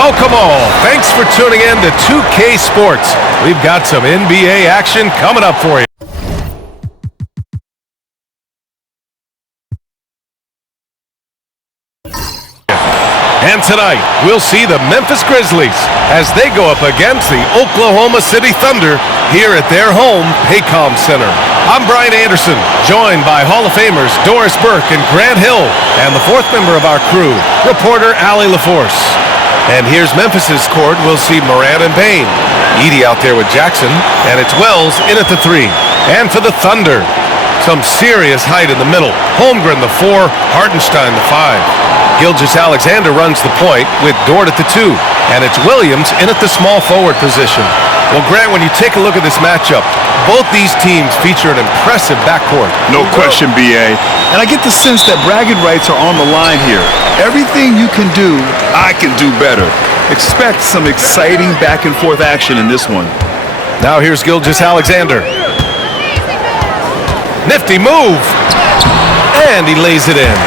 Welcome all. Thanks for tuning in to 2K Sports. We've got some NBA action coming up for you. And tonight, we'll see the Memphis Grizzlies as they go up against the Oklahoma City Thunder here at their home, Paycom Center. I'm Brian Anderson, joined by Hall of Famers Doris Burke and Grant Hill, and the fourth member of our crew, reporter Allie LaForce. And here's Memphis's court. We'll see Morant and Payne. Edie out there with Jackson, and it's Wells in at the 3. And for the Thunder, some serious height in the middle. Holmgren the 4, Hartenstein the 5. Gilgeous-Alexander runs the point with Dort at the 2, and it's Williams in at the small forward position. Well, Grant, when you take a look at this matchup, both these teams feature an impressive backcourt. No question, B.A. And I get the sense that bragging rights are on the line here. Everything you can do, I can do better. Expect some exciting back-and-forth action in this one. Now here's Gilgeous-Alexander. Nifty move, and he lays it in.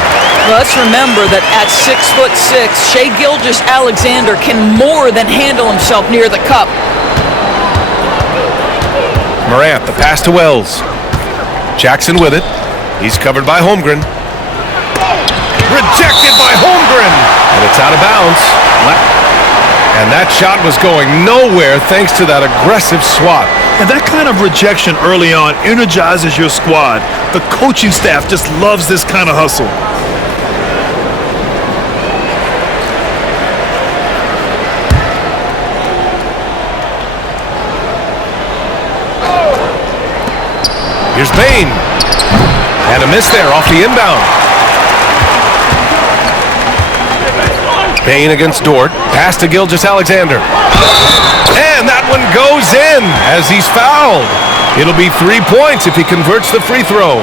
Let's remember that at 6'6", Shai Gilgeous-Alexander can more than handle himself near the cup. Morant, the pass to Wells. Jackson with it. He's covered by Holmgren. Rejected by Holmgren, and it's out of bounds. And that shot was going nowhere thanks to that aggressive swat. And that kind of rejection early on energizes your squad. The coaching staff just loves this kind of hustle. Here's Payne. And a miss there off the inbound. Payne against Dort. Pass to Gilgeous-Alexander. And that one goes in as he's fouled. It'll be 3 points if he converts the free throw.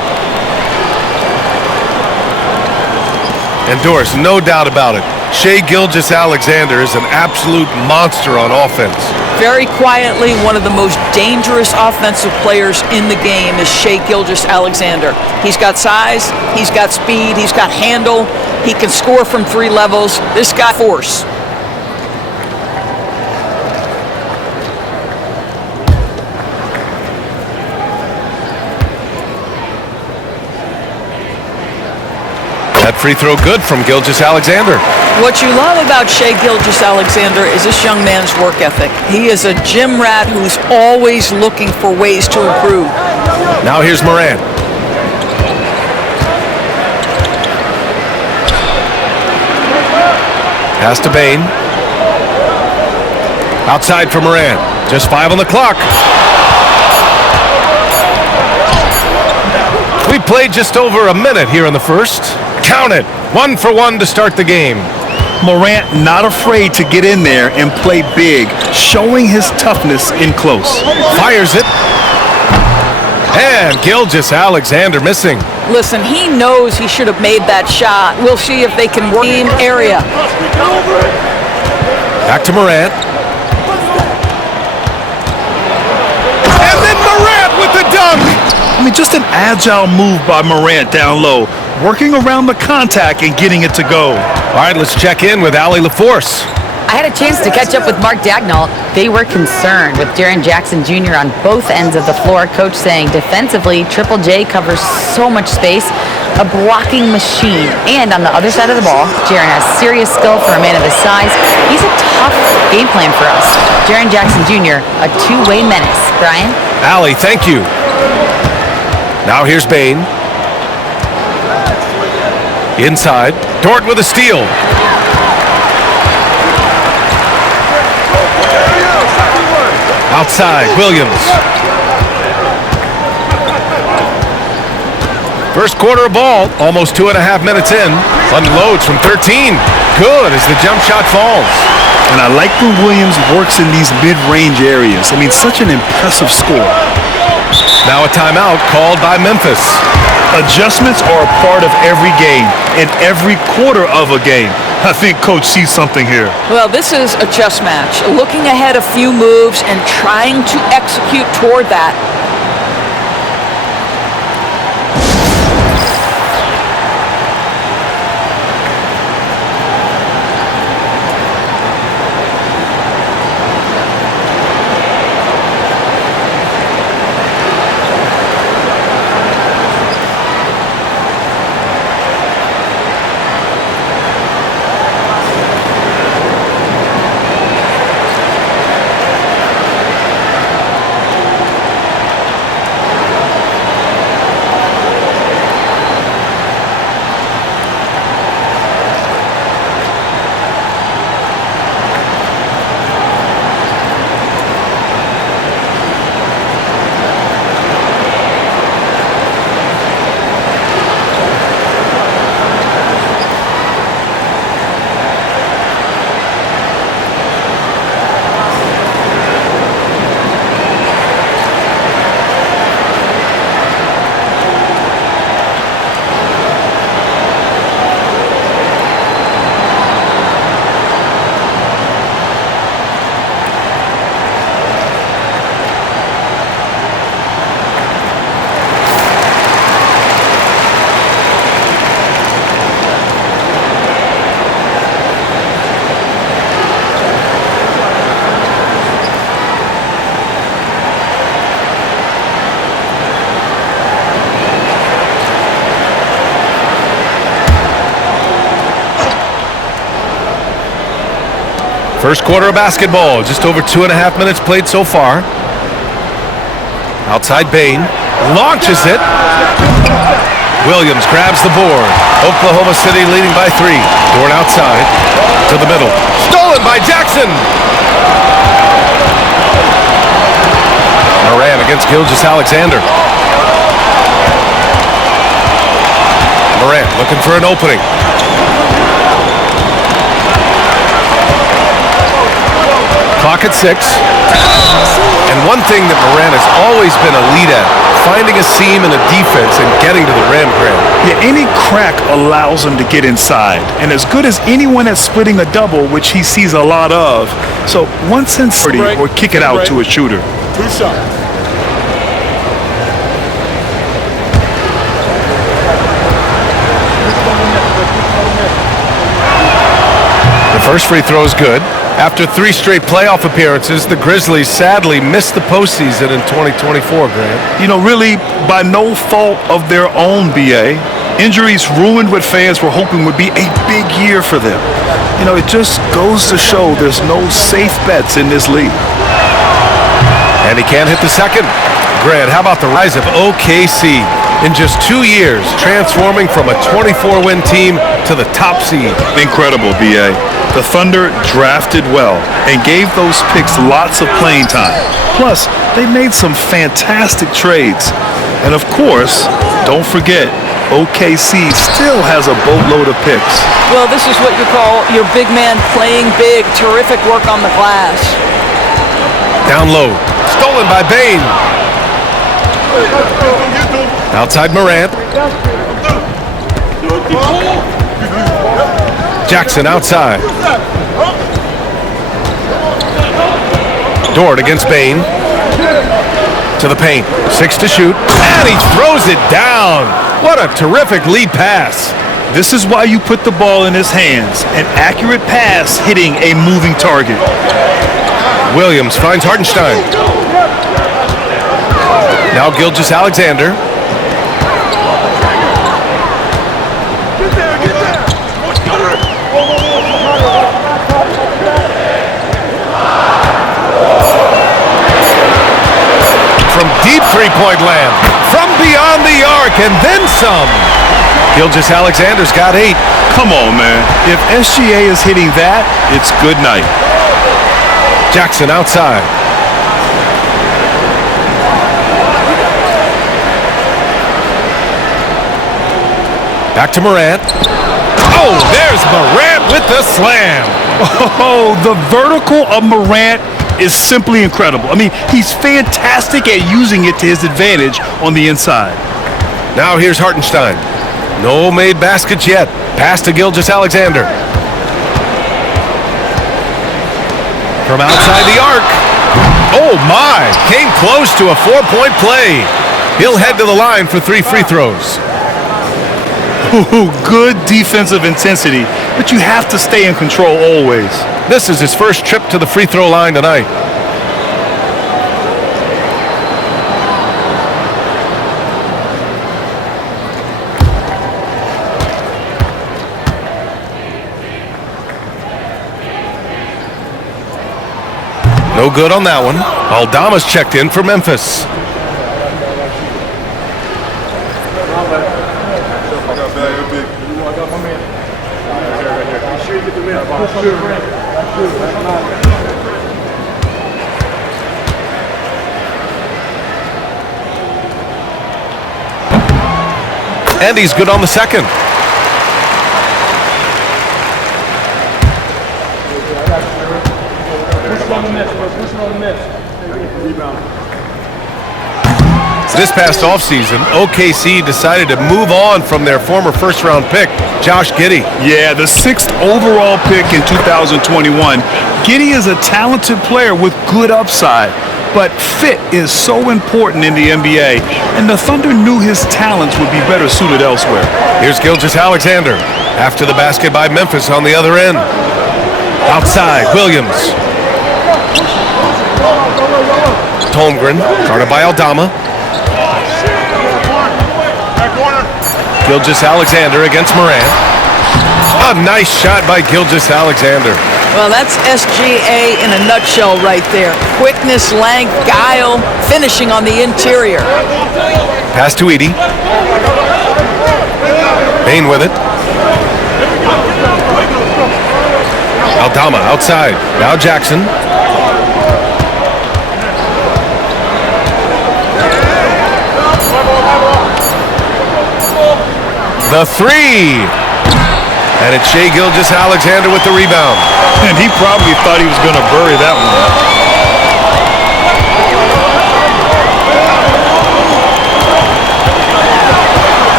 And Doris, no doubt about it, Shai Gilgeous-Alexander is an absolute monster on offense. Very quietly, one of the most dangerous offensive players in the game is Shai Gilgeous-Alexander. He's got size, he's got speed, he's got handle, he can score from 3 levels. This guy force. That free throw good from Gilgeous-Alexander. What you love about Shai Gilgeous-Alexander is this young man's work ethic. He is a gym rat who's always looking for ways to improve. Now here's Morant. Pass to Payne. Outside for Morant. Just 5 on the clock. We played just over a minute here in the first. Count it. 1 for 1 to start the game. Morant not afraid to get in there and play big, showing his toughness in close. Fires it. And Gilgeous-Alexander missing. Listen, he knows he should have made that shot. We'll see if they can work in area. Back to Morant. And then Morant with the dunk. I mean, just an agile move by Morant down low, working around the contact and getting it to go. All right, let's check in with Allie LaForce. I had a chance to catch up with Mark Dagnall. They were concerned with Jaren Jackson Jr. on both ends of the floor. Coach saying defensively, Triple J covers so much space, a blocking machine. And on the other side of the ball, Jaren has serious skill for a man of his size. He's a tough game plan for us. Jaren Jackson Jr., a two-way menace. Brian? Allie, thank you. Now here's Payne. Inside. Dort with a steal. Outside, Williams. First quarter of ball, almost 2.5 minutes in. Unloads from 13. Good as the jump shot falls. And I like when Williams works in these mid-range areas. I mean, such an impressive score. Now a timeout called by Memphis. Adjustments are a part of every game, and every quarter of a game. I think Coach sees something here. Well, this is a chess match. Looking ahead a few moves and trying to execute toward that. First quarter of basketball, just over 2.5 minutes played so far. Outside Bain, launches it. Williams grabs the board. Oklahoma City leading by 3. Dort outside to the middle. Stolen by Jackson. Moran against Gilgeous-Alexander. Moran looking for an opening. Clock at 6. And one thing that Moran has always been elite at, finding a seam in a defense and getting to the rim, Grant. Yeah, any crack allows him to get inside. And as good as anyone at splitting a double, which he sees a lot of. So once in 30 or kick it out to a shooter. 2 shots. The first free throw is good. After 3 straight playoff appearances, the Grizzlies sadly missed the postseason in 2024, Grant. You know, really by no fault of their own, BA. Injuries ruined what fans were hoping would be a big year for them. You know, it just goes to show there's no safe bets in this league. And he can't hit the second. Grant, how about the rise of OKC? In just 2 years, transforming from a 24-win team to the top seed. Incredible, BA. The Thunder drafted well and gave those picks lots of playing time. Plus, they made some fantastic trades. And of course, don't forget, OKC still has a boatload of picks. Well, this is what you call your big man playing big. Terrific work on the glass. Down low. Stolen by Bain. Outside Morant. Jackson outside. Dort against Bain. To the paint. 6 to shoot. And he throws it down. What a terrific lead pass. This is why you put the ball in his hands. An accurate pass hitting a moving target. Williams finds Hartenstein. Now Gilgeous-Alexander. From deep three-point land. From beyond the arc and then some. Gilgeous-Alexander's got 8. Come on, man. If SGA is hitting that, it's good night. Jackson outside. Back to Morant. Oh, there's Morant with the slam. Oh, the vertical of Morant is simply incredible. I mean, he's fantastic at using it to his advantage on the inside. Now here's Hartenstein. No made baskets yet. Pass to Gilgeous-Alexander. From outside the arc. Oh my, came close to a 4-point play. He'll head to the line for 3 free throws. Ooh, good defensive intensity, but you have to stay in control always. This is his first trip to the free throw line tonight. No good on that one. Aldama's checked in for Memphis. And he's good on the second. This past offseason, OKC decided to move on from their former first-round pick, Josh Giddey. Yeah, the 6th overall pick in 2021. Giddey is a talented player with good upside, but fit is so important in the NBA, and the Thunder knew his talents would be better suited elsewhere. Here's Gilgeous-Alexander after the basket by Memphis on the other end. Outside, Williams. Holmgren, guarded by Aldama. Gilgeous-Alexander against Morant. A nice shot by Gilgeous-Alexander. Well, that's SGA in a nutshell right there. Quickness, length, guile, finishing on the interior. Pass to Edie. Bain with it. Aldama outside. Now Jackson. The three. And it's Shai Gilgeous-Alexander with the rebound. And he probably thought he was going to bury that one.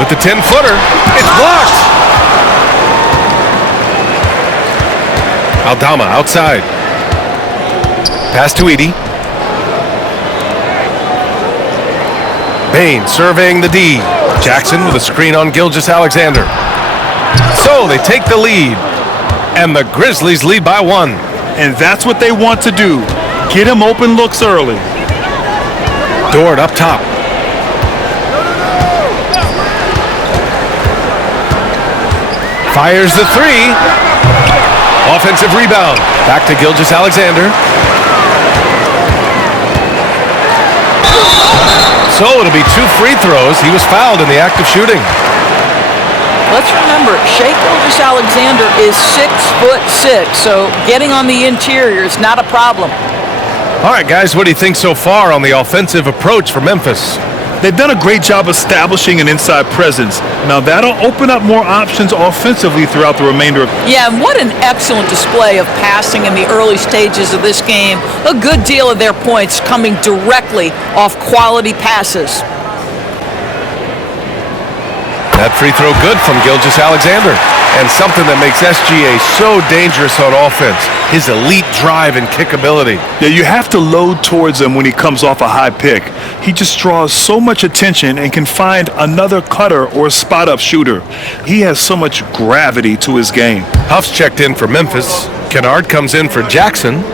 With the 10-footer, it's blocked. Aldama outside. Pass to Edie. Bain surveying the D. Jackson with a screen on Gilgeous-Alexander. So they take the lead, and the Grizzlies lead by 1. And that's what they want to do. Get him open looks early. Dort up top. Fires the three. Offensive rebound. Back to Gilgeous-Alexander. So it'll be 2 free throws. He was fouled in the act of shooting. Let's remember, Shai Gilgeous-Alexander is 6'6", so getting on the interior is not a problem. All right, guys, what do you think so far on the offensive approach for Memphis? They've done a great job establishing an inside presence. Now that'll open up more options offensively throughout the remainder of... Yeah, and what an excellent display of passing in the early stages of this game. A good deal of their points coming directly off quality passes. That free throw good from Gilgeous-Alexander. And something that makes SGA so dangerous on offense, his elite drive and kick ability. Yeah, you have to load towards him when he comes off a high pick. He just draws so much attention and can find another cutter or spot-up shooter. He has so much gravity to his game. Huff's checked in for Memphis. Kennard comes in for Jackson.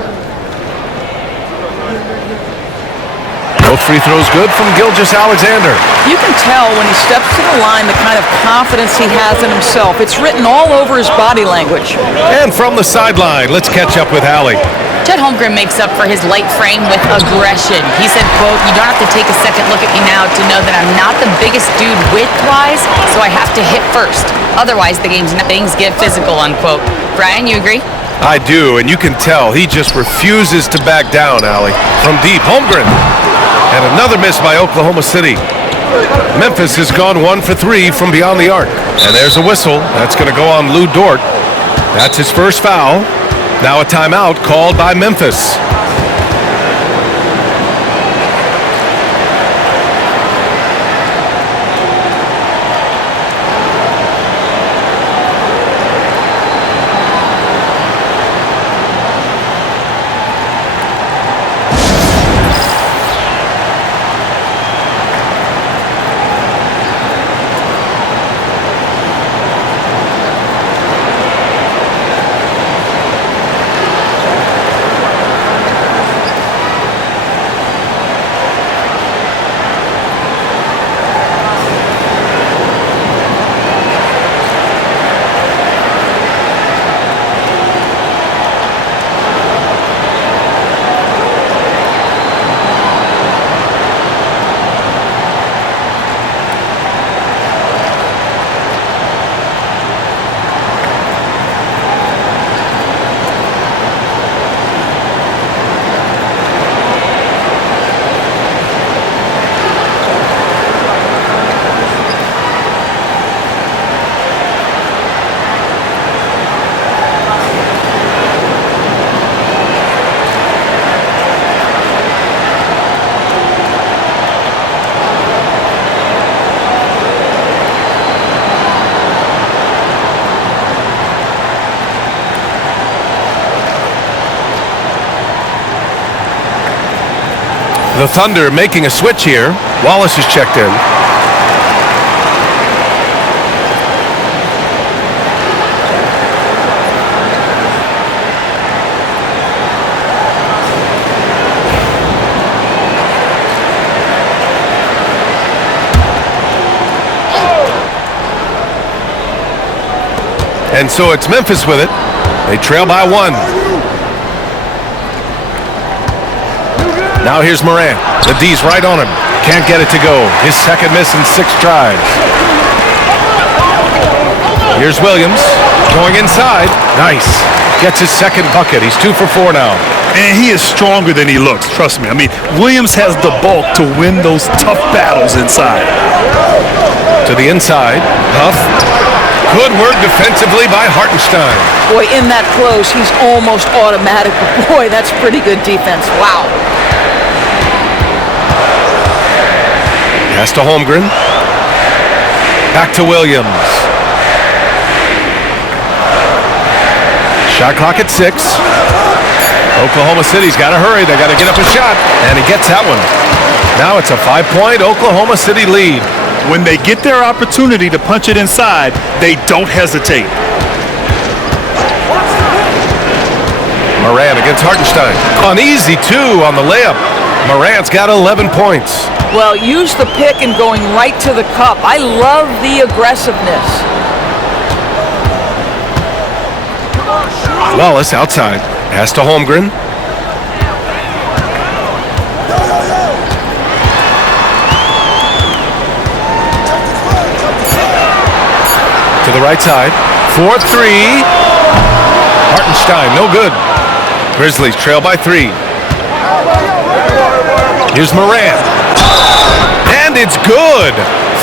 Both free throws good from Gilgeous-Alexander. You can tell when he steps to the line the kind of confidence he has in himself. It's written all over his body language. And from the sideline, let's catch up with Allie. Chet Holmgren makes up for his light frame with aggression. He said, quote, "You don't have to take a second look at me now to know that I'm not the biggest dude width-wise, so I have to hit first. Otherwise, things get physical," unquote. Brian, you agree? I do, and you can tell he just refuses to back down, Allie. From deep, Holmgren. And another miss by Oklahoma City. Memphis has gone 1 for 3 from beyond the arc. And there's a whistle. That's going to go on Lou Dort. That's his first foul. Now a timeout called by Memphis. The Thunder making a switch here. Wallace is checked in. And so it's Memphis with it. They trail by 1. Now here's Morant. The D's right on him. Can't get it to go. His second miss in 6 tries. Here's Williams going inside. Nice. Gets his second bucket. He's 2 for 4 now. And he is stronger than he looks, trust me. I mean, Williams has the bulk to win those tough battles inside. To the inside. Huff. Good work defensively by Hartenstein. Boy, in that close, he's almost automatic. But boy, that's pretty good defense. Wow. Pass to Holmgren. Back to Williams. Shot clock at 6. Oklahoma City's got to hurry. They got to get up a shot. And he gets that one. Now it's a 5-point Oklahoma City lead. When they get their opportunity to punch it inside, they don't hesitate. Morant against Hartenstein. An easy 2 on the layup. Morant's got 11 points. Well, use the pick and going right to the cup. I love the aggressiveness. Wallace outside. Pass to Holmgren. To the right side. 4-3. Hartenstein, no good. Grizzlies trail by 3. Here's Morant. And it's good.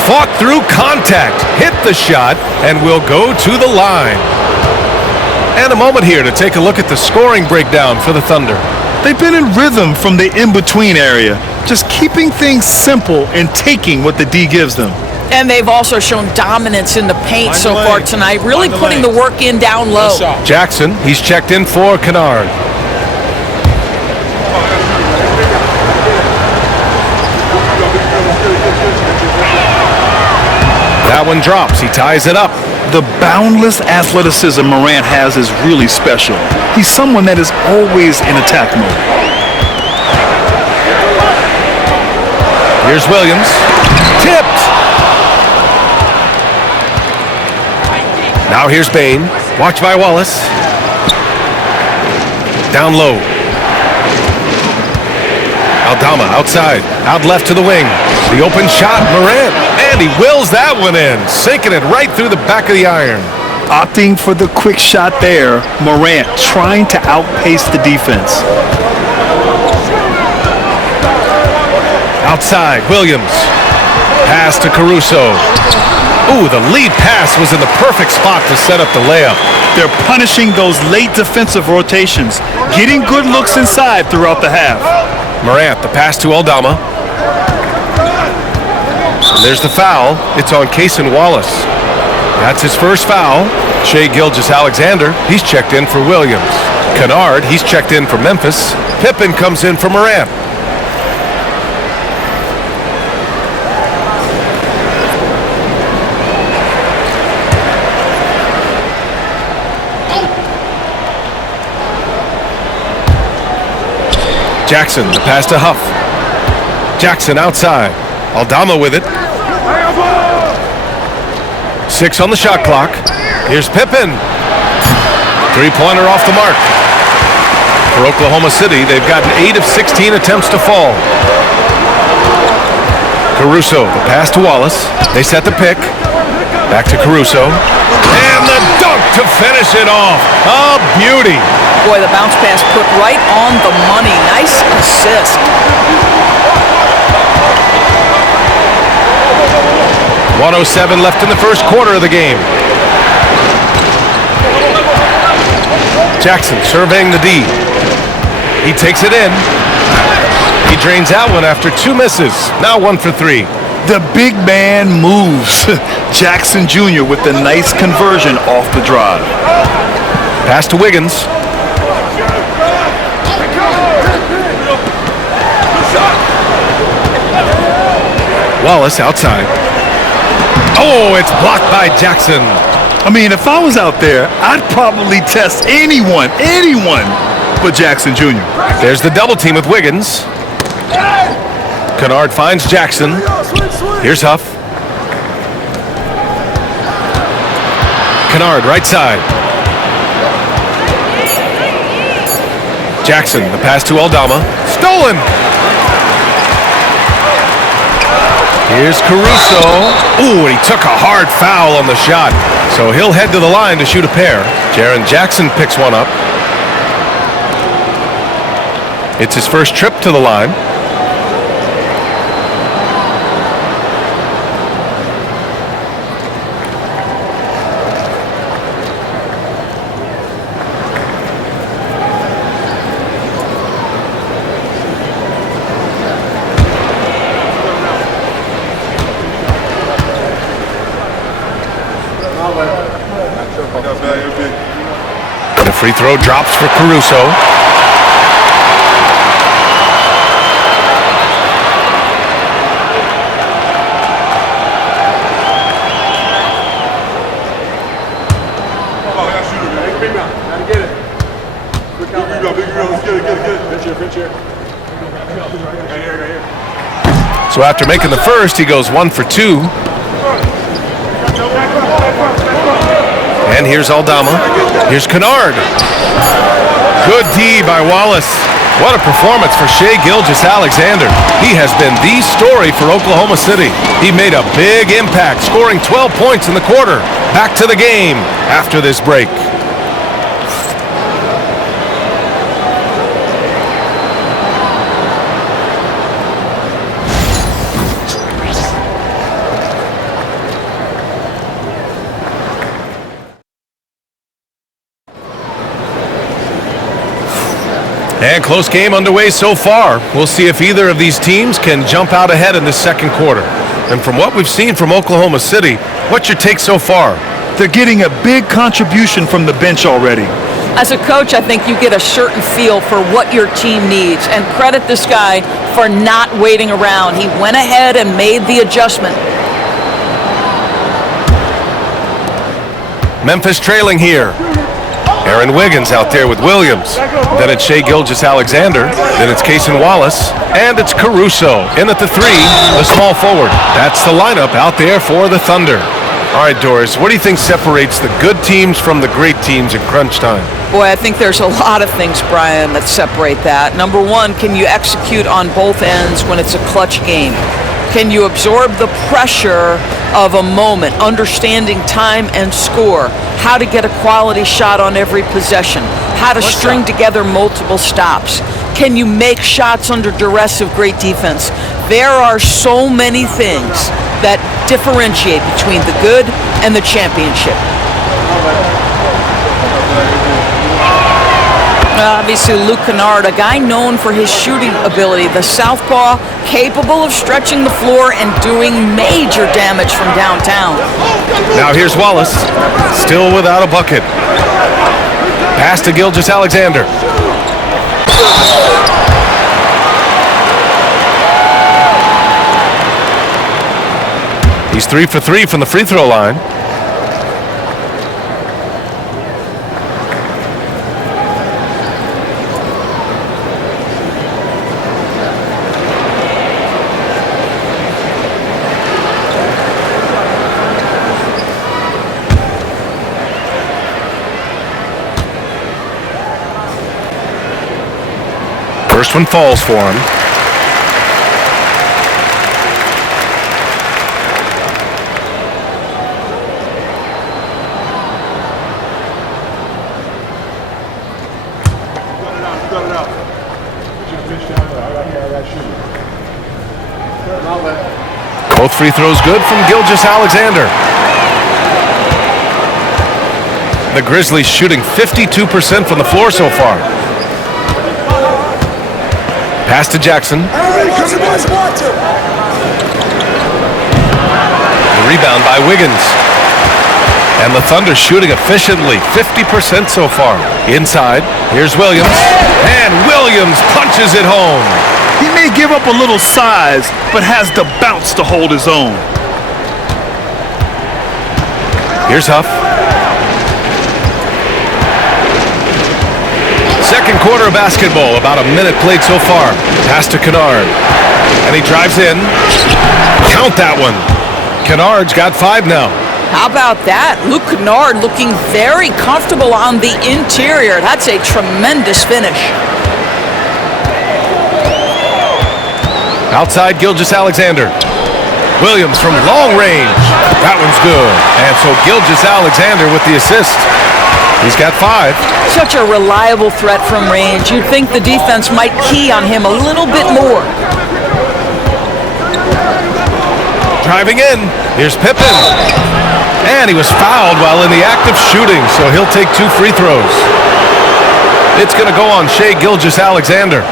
Fought through contact. Hit the shot and will go to the line. And a moment here to take a look at the scoring breakdown for the Thunder. They've been in rhythm from the in-between area, just keeping things simple and taking what the D gives them. And they've also shown dominance in the paint so far tonight, really putting the work in down low. Jackson, he's checked in for Kennard. That one drops. He ties it up. The boundless athleticism Morant has is really special. He's someone that is always in attack mode. Here's Williams. Tipped. Now here's Bain. Watch by Wallace. Down low. Aldama outside. Out left to the wing. The open shot, Morant. And he wills that one in. Sinking it right through the back of the iron. Opting for the quick shot there. Morant trying to outpace the defense. Outside, Williams. Pass to Caruso. Ooh, the lead pass was in the perfect spot to set up the layup. They're punishing those late defensive rotations, getting good looks inside throughout the half. Morant, the pass to Aldama. And there's the foul. It's on Cason Wallace. That's his first foul. Shai Gilgeous-Alexander, he's checked in for Williams. Kennard, he's checked in for Memphis. Pippen comes in for Morant. Jackson, the pass to Huff. Jackson outside. Aldama with it. 6 on the shot clock. Here's Pippen. Three-pointer off the mark. For Oklahoma City, they've gotten 8 of 16 attempts to fall. Caruso, the pass to Wallace. They set the pick. Back to Caruso. And the dunk to finish it off. A beauty. Boy, the bounce pass put right on the money. Nice assist. 1:07 left in the first quarter of the game. Jackson surveying the D. He takes it in. He drains that one after 2 misses. Now 1 for 3. The big man moves. Jackson Jr. with the nice conversion off the drive. Pass to Wiggins. Wallace outside. Oh, it's blocked by Jackson. I mean, if I was out there, I'd probably test anyone but Jackson Jr. There's the double team with Wiggins. Kennard finds Jackson. Here's Huff. Kennard, right side. Jackson, the pass to Aldama. Stolen! Here's Caruso. Ooh, and he took a hard foul on the shot. So he'll head to the line to shoot a pair. Jaren Jackson picks one up. It's his first trip to the line. The free throw drops for Caruso. So after making the first, he goes 1 for 2. And here's Aldama. Here's Kennard. Good D by Wallace. What a performance for Shai Gilgeous-Alexander. He has been the story for Oklahoma City. He made a big impact, scoring 12 points in the quarter. Back to the game after this break. And close game underway so far. We'll see if either of these teams can jump out ahead in this second quarter. And from what we've seen from Oklahoma City, what's your take so far? They're getting a big contribution from the bench already. As a coach, I think you get a certain feel for what your team needs. And credit this guy for not waiting around. He went ahead and made the adjustment. Memphis trailing here. Aaron Wiggins out there with Williams. Then it's Shai Gilgeous-Alexander. Then it's Cason Wallace. And it's Caruso in at the 3, the small forward. That's the lineup out there for the Thunder. All right, Doris, what do you think separates the good teams from the great teams in crunch time? Boy, I think there's a lot of things, Brian, that separate that. Number one, can you execute on both ends when it's a clutch game? Can you absorb the pressure of a moment, understanding time and score, how to get a quality shot on every possession, how to string together multiple stops? Can you make shots under duress of great defense? There are so many things that differentiate between the good and the championship. Obviously, Luke Kennard, a guy known for his shooting ability, the southpaw, capable of stretching the floor and doing major damage from downtown. Now here's Wallace, still without a bucket. Pass to Gilgeous-Alexander. He's 3 for 3 from the free throw line. First one falls for him. Both free throws good from Gilgeous-Alexander. The Grizzlies shooting 52% from the floor so far. Pass to Jackson. The rebound by Wiggins. And the Thunder shooting efficiently, 50% so far. Inside, here's Williams. And Williams punches it home. He may give up a little size, but has the bounce to hold his own. Here's Huff. Second quarter of basketball, about a minute played so far. Pass to Kennard. And he drives in. Count that one. Kennard's got 5 now. How about that? Luke Kennard looking very comfortable on the interior. That's a tremendous finish. Outside Gilgeous-Alexander. Williams from long range. That one's good. And so Gilgeous-Alexander with the assist. He's got 5. Such a reliable threat from range. You'd think the defense might key on him a little bit more. Driving in. Here's Pippen. And he was fouled while in the act of shooting, so he'll take 2 free throws. It's going to go on Shai Gilgeous-Alexander.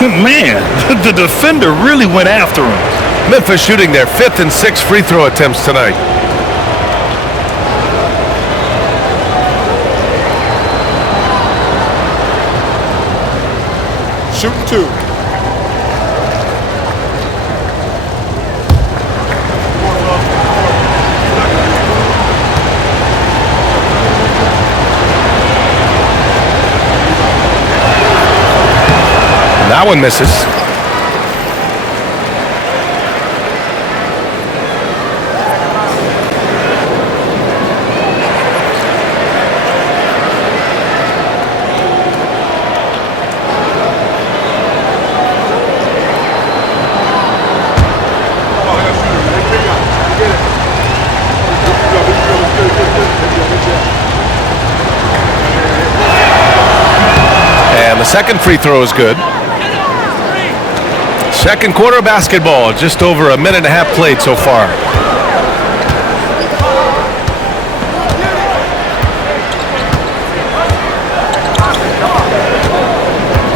Man, the defender really went after him. Memphis shooting their 5th and 6th free throw attempts tonight. Shooting 2. That one misses. And the second free throw is good. Second quarter of basketball, just over a minute and a half played so far.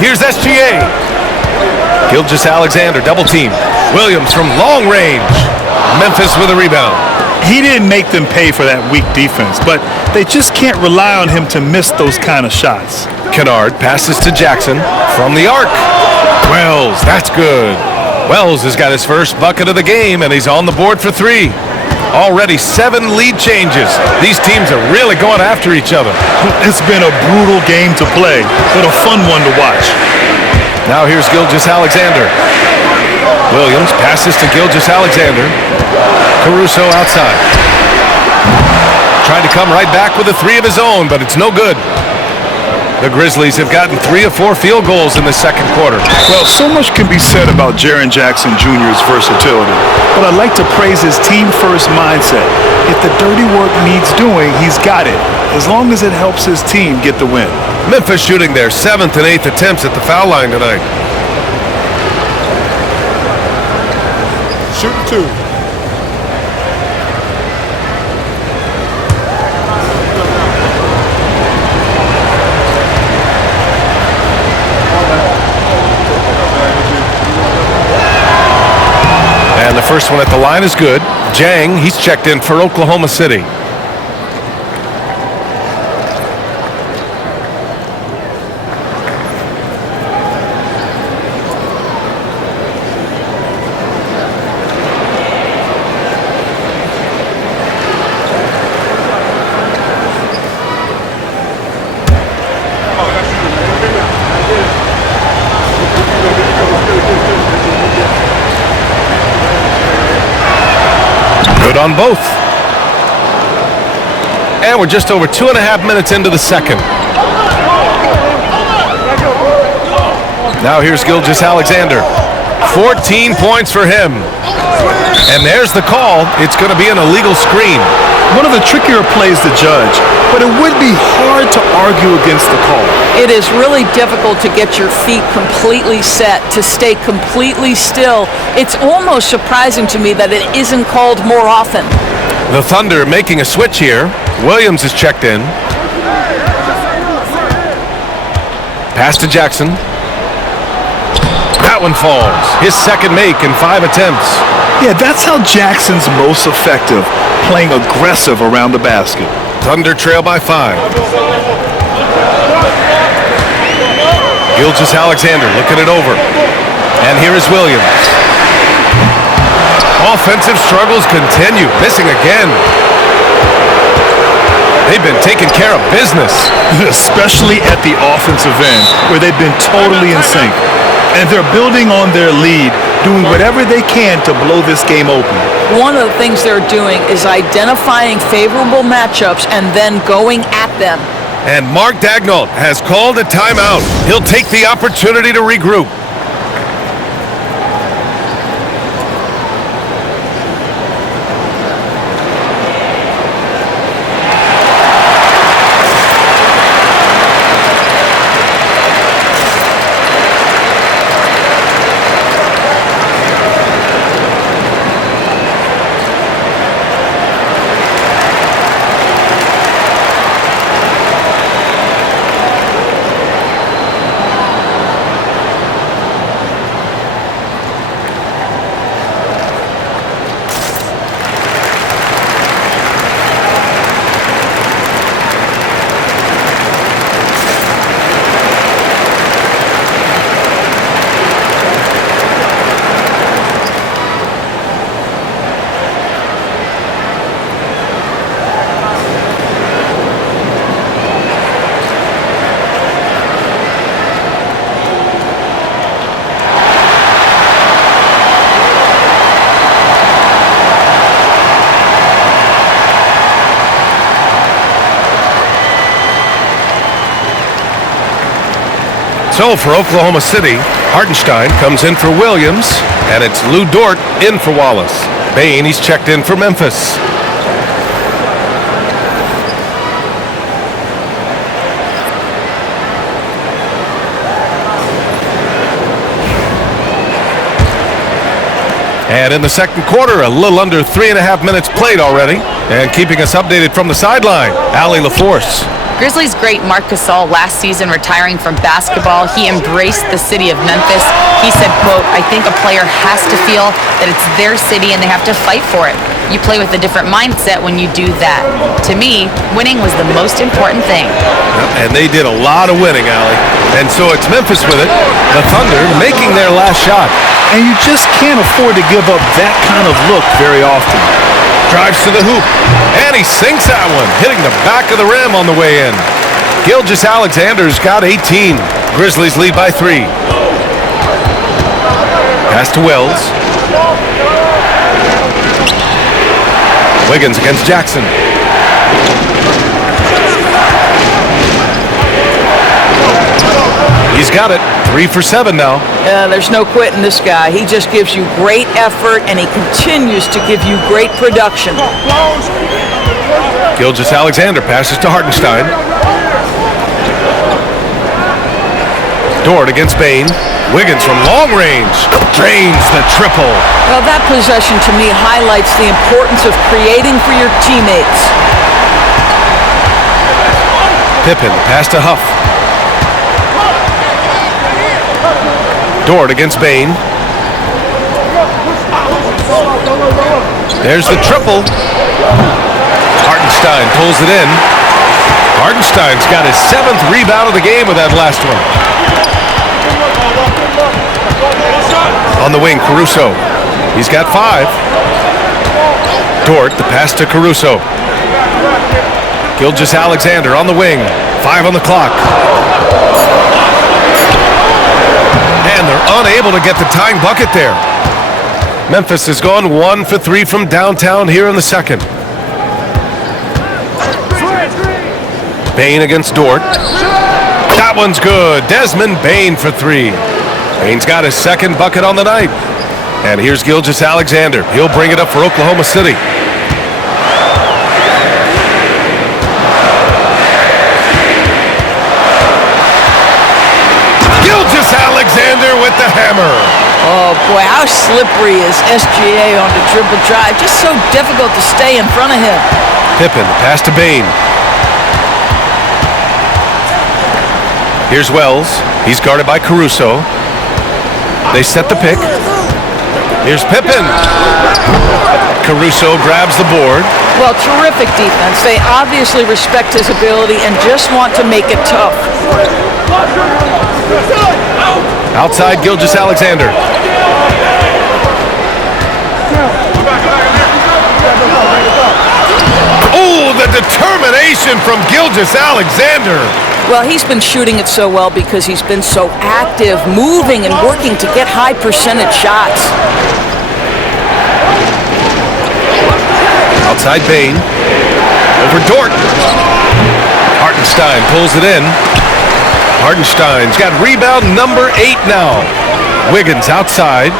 Here's SGA. Gilgeous-Alexander, double team. Williams from long range. Memphis with a rebound. He didn't make them pay for that weak defense, but they just can't rely on him to miss those kind of shots. Kennard passes to Jackson from the arc. Wells, that's good. Wells has got his first bucket of the game, and he's on the board for 3. Already 7 lead changes. These teams are really going after each other. It's been a brutal game to play, but a fun one to watch. Now here's Gilgeous-Alexander. Williams passes to Gilgeous-Alexander. Caruso outside. Trying to come right back with a 3 of his own, but it's no good. The Grizzlies have gotten 3 of 4 field goals in the second quarter. Well, so much can be said about Jaren Jackson Jr.'s versatility, but I'd like to praise his team-first mindset. If the dirty work needs doing, he's got it, as long as it helps his team get the win. Memphis shooting their 7th and 8th attempts at the foul line tonight. Shooting 2. And the first one at the line is good. Jang, he's checked in for Oklahoma City. Good on both. And we're just over 2.5 minutes into the second. Now here's Gilgeous-Alexander. 14 points for him. And there's the call. It's going to be an illegal screen. One of the trickier plays to judge, but it would be hard to argue against the call. It is really difficult to get your feet completely set, to stay completely still. It's almost surprising to me that it isn't called more often. The Thunder making a switch here. Williams is checked in. Pass to Jackson. That one falls. His second make in 5 attempts. Yeah, that's how Jackson's most effective, playing aggressive around the basket. Thunder trail by 5. Gilgeous-Alexander looking it over. And here is Williams. Offensive struggles continue. Missing again. They've been taking care of business. Especially at the offensive end, where they've been totally in sync. And they're building on their lead doing whatever they can to blow this game open. One of the things they're doing is identifying favorable matchups and then going at them. And Mark Daignault has called a timeout. He'll take the opportunity to regroup. So for Oklahoma City, Hartenstein comes in for Williams, and it's Lou Dort in for Wallace. Bain, he's checked in for Memphis. And in the second quarter, a little under 3.5 minutes played already. And keeping us updated from the sideline, Allie LaForce. Grizzlies great Marc Gasol last season retiring from basketball. He embraced the city of Memphis. He said, quote, "I think a player has to feel that it's their city and they have to fight for it. You play with a different mindset when you do that. To me, winning was the most important thing." And they did a lot of winning, Allie. And so it's Memphis with it. The Thunder making their last shot. And you just can't afford to give up that kind of look very often. Drives to the hoop, and he sinks that one, hitting the back of the rim on the way in. Gilgeous-Alexander's got 18. Grizzlies lead by 3. Pass to Wells. Wiggins against Jackson. He's got it. 3 for 7 now. There's no quitting this guy. He just gives you great effort, and he continues to give you great production. Gilgeous-Alexander passes to Hartenstein. Dort against Bain. Wiggins from long range drains the triple. Well, that possession to me highlights the importance of creating for your teammates. Pippen pass to Huff. Dort against Bain. There's the triple. Hartenstein pulls it in. Hartenstein's got his 7th rebound of the game with that last one. On the wing, Caruso. He's got 5. Dort, the pass to Caruso. Gilgeous-Alexander on the wing. 5 on the clock. And they're unable to get the tying bucket there. Memphis has gone 1 for 3 from downtown here in the second. Bain against Dort. That one's good. Desmond Bain for 3. Bain's got his 2nd bucket on the night. And here's Gilgeous-Alexander. He'll bring it up for Oklahoma City. Gilgeous-Alexander with the hammer. Oh, boy, how slippery is SGA on the dribble drive. Just so difficult to stay in front of him. Pippen, pass to Bain. Here's Wells. He's guarded by Caruso. They set the pick. Here's Pippen. Caruso grabs the board. Well, terrific defense. They obviously respect his ability and just want to make it tough. Outside Gilgeous-Alexander. Oh, the determination from Gilgeous-Alexander. Well, he's been shooting it so well because he's been so active, moving and working to get high percentage shots. Outside Bain. Over Dort. Hartenstein pulls it in. Hartenstein's got rebound number 8 now. Wiggins outside.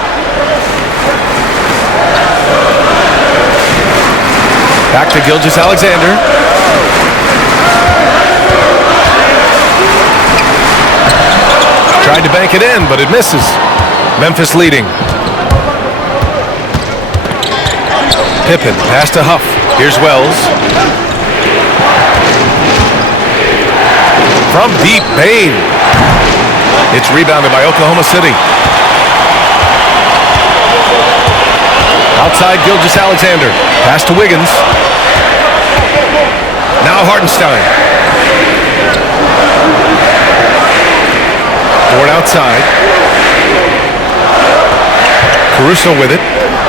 Back to Gilgeous-Alexander. Tried to bank it in, but it misses. Memphis leading. Pippen, pass to Huff. Here's Wells. From deep, Bain. It's rebounded by Oklahoma City. Outside Gilgeous-Alexander. Pass to Wiggins. Now Hartenstein. Dort outside. Caruso with it.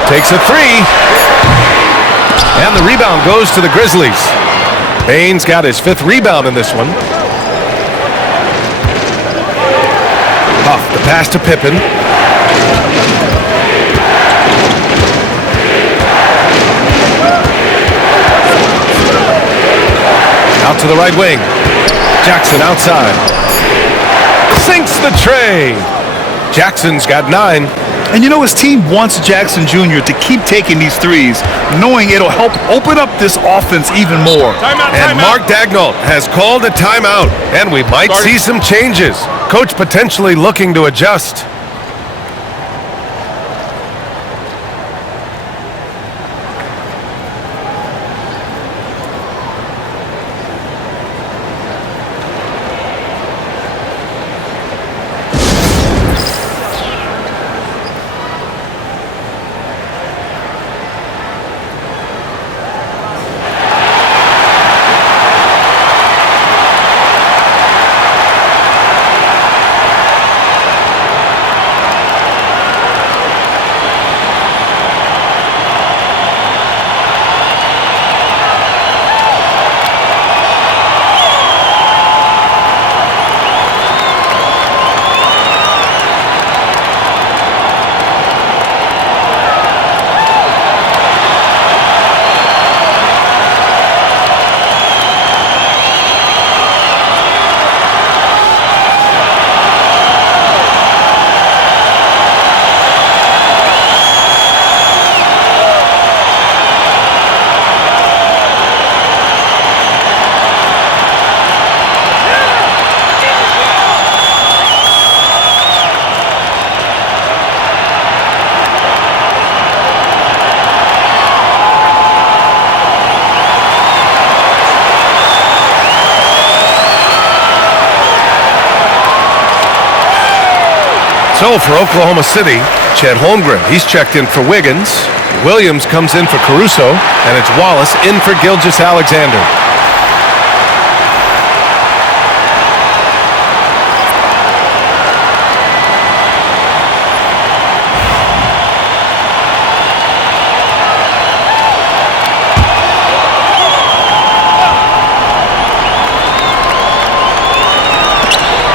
Takes a 3. And the rebound goes to the Grizzlies. Bain's got his 5th rebound in this one. Huff, the pass to Pippen. Out to the right wing. Jackson outside. Sinks the tray. Jackson's got 9. And you know, his team wants Jackson Jr. to keep taking these threes, knowing it'll help open up this offense even more. And Mark Daigneault has called a timeout, and we might see some changes. Coach potentially looking to adjust. So for Oklahoma City, Chet Holmgren, he's checked in for Wiggins. Williams comes in for Caruso, and it's Wallace in for Gilgeous-Alexander.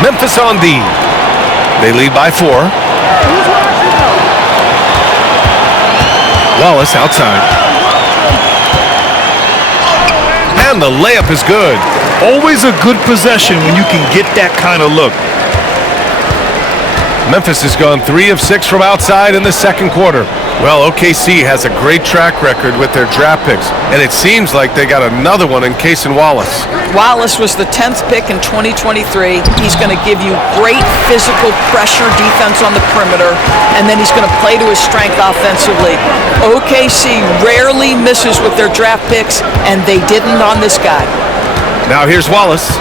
Memphis on D. They lead by 4. Wallace outside. And the layup is good. Always a good possession when you can get that kind of look. Memphis has gone 3 of 6 from outside in the second quarter. Well, OKC has a great track record with their draft picks, and it seems like they got another one in Cason Wallace. Wallace was the 10th pick in 2023. He's going to give you great physical pressure defense on the perimeter, and then he's going to play to his strength offensively. OKC rarely misses with their draft picks, and they didn't on this guy. Now here's Wallace.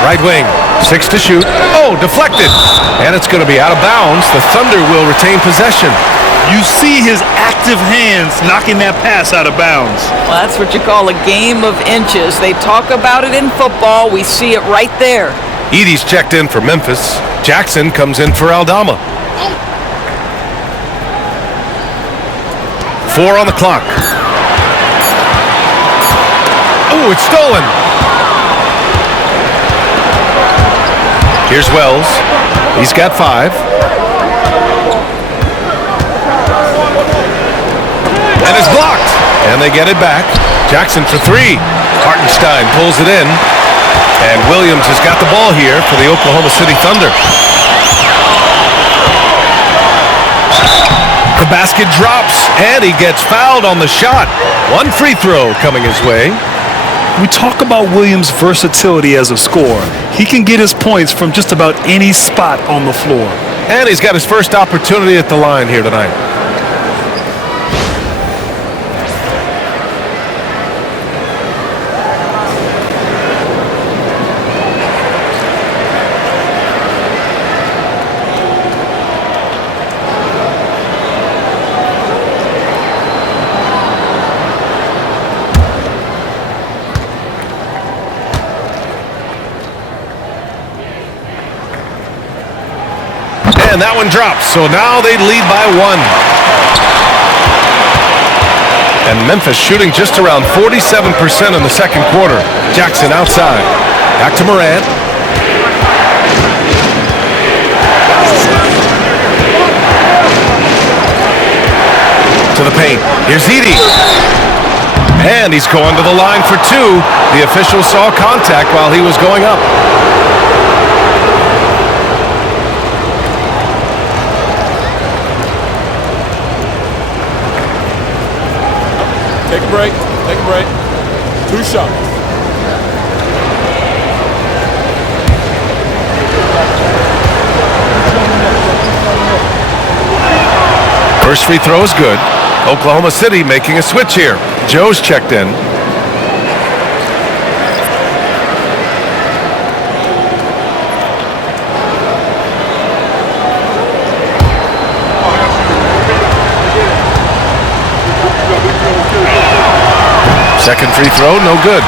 Right wing, 6 to shoot. Oh, deflected. And it's going to be out of bounds. The Thunder will retain possession. You see his active hands knocking that pass out of bounds. Well, that's what you call a game of inches. They talk about it in football. We see it right there. Edey's checked in for Memphis. Jackson comes in for Aldama. 4 on the clock. Oh, it's stolen. Here's Wells. He's got 5. And it's blocked. And they get it back. Jackson for 3. Hartenstein pulls it in. And Williams has got the ball here for the Oklahoma City Thunder. The basket drops, and he gets fouled on the shot. 1 free throw coming his way. We talk about Williams' versatility as a scorer. He can get his points from just about any spot on the floor. And he's got his first opportunity at the line here tonight. And that one drops, so now they lead by 1. And Memphis shooting just around 47% in the second quarter. Jackson outside. Back to Morant. To the paint. Here's Edey. And he's going to the line for 2. The official saw contact while he was going up. Take a break. Take a break. 2 shots. First free throw is good. Oklahoma City making a switch here. Joe's checked in. Second free throw, no good.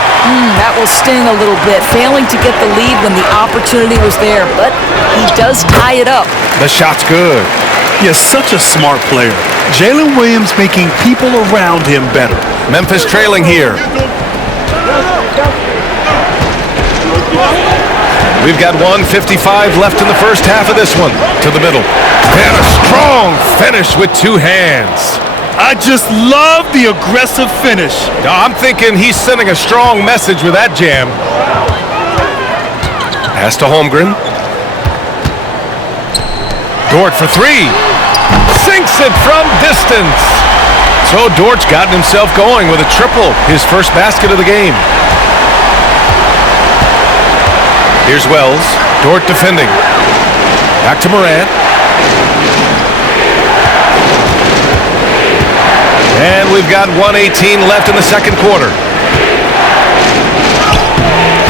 That will sting a little bit, failing to get the lead when the opportunity was there, but he does tie it up. The shot's good. He is such a smart player. Jalen Williams making people around him better. Memphis trailing here. We've got 1:55 left in the first half of this one. To the middle. And a strong finish with 2 hands. I just love the aggressive finish. Now, I'm thinking he's sending a strong message with that jam. Pass to Holmgren. Dort for 3. Sinks it from distance. So Dort's gotten himself going with a triple. His first basket of the game. Here's Wells. Dort defending. Back to Morant. And we've got 1:18 left in the second quarter.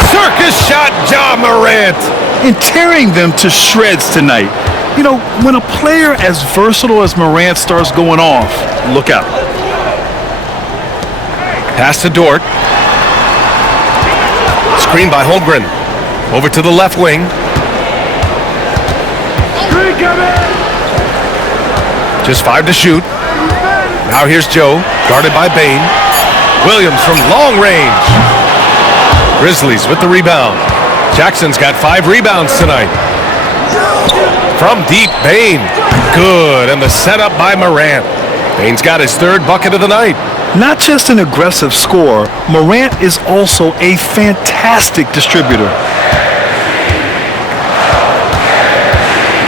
Circus shot, Ja Morant. And tearing them to shreds tonight. You know, when a player as versatile as Morant starts going off, look out. Pass to Dort. Screen by Holmgren. Over to the left wing. Just 5 to shoot. Now here's Joe, guarded by Bain. Williams from long range. Grizzlies with the rebound. Jackson's got 5 rebounds tonight. From deep, Bain. Good, and the setup by Morant. Bain's got his 3rd bucket of the night. Not just an aggressive scorer, Morant is also a fantastic distributor.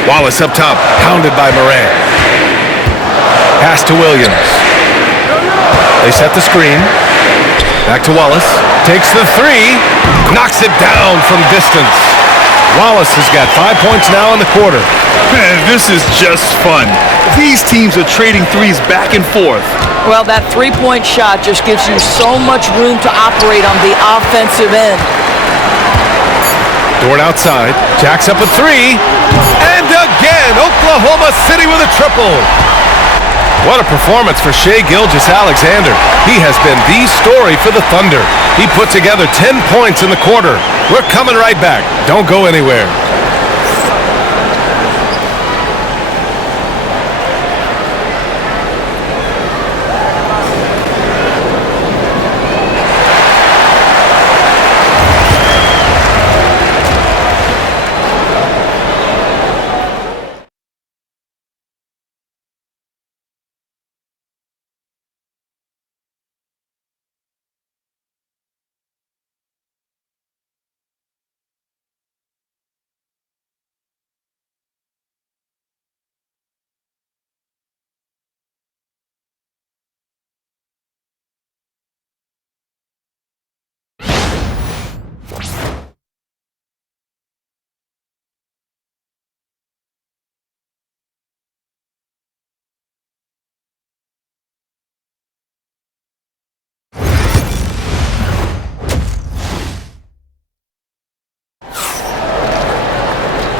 Wallace up top, pounded by Morant. Pass to Williams. They set the screen. Back to Wallace. Takes the 3. Knocks it down from distance. Wallace has got 5 points now in the quarter. Man, this is just fun. These teams are trading threes back and forth. Well, that 3-point shot just gives you so much room to operate on the offensive end. Dort outside. Jacks up a 3. And again, Oklahoma City with a triple. What a performance for Shai Gilgeous-Alexander. He has been the story for the Thunder. He put together 10 points in the quarter. We're coming right back. Don't go anywhere.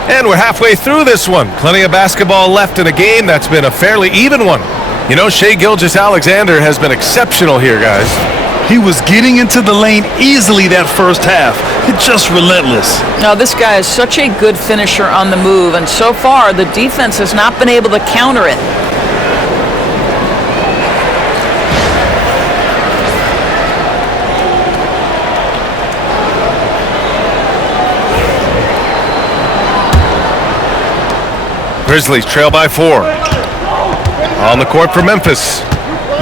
And we're halfway through this one. Plenty of basketball left in a game that's been a fairly even one. You know, Shai Gilgeous-Alexander has been exceptional here, guys. He was getting into the lane easily that first half. Just relentless. Now, this guy is such a good finisher on the move, and so far the defense has not been able to counter it. Grizzlies trail by 4. On the court for Memphis.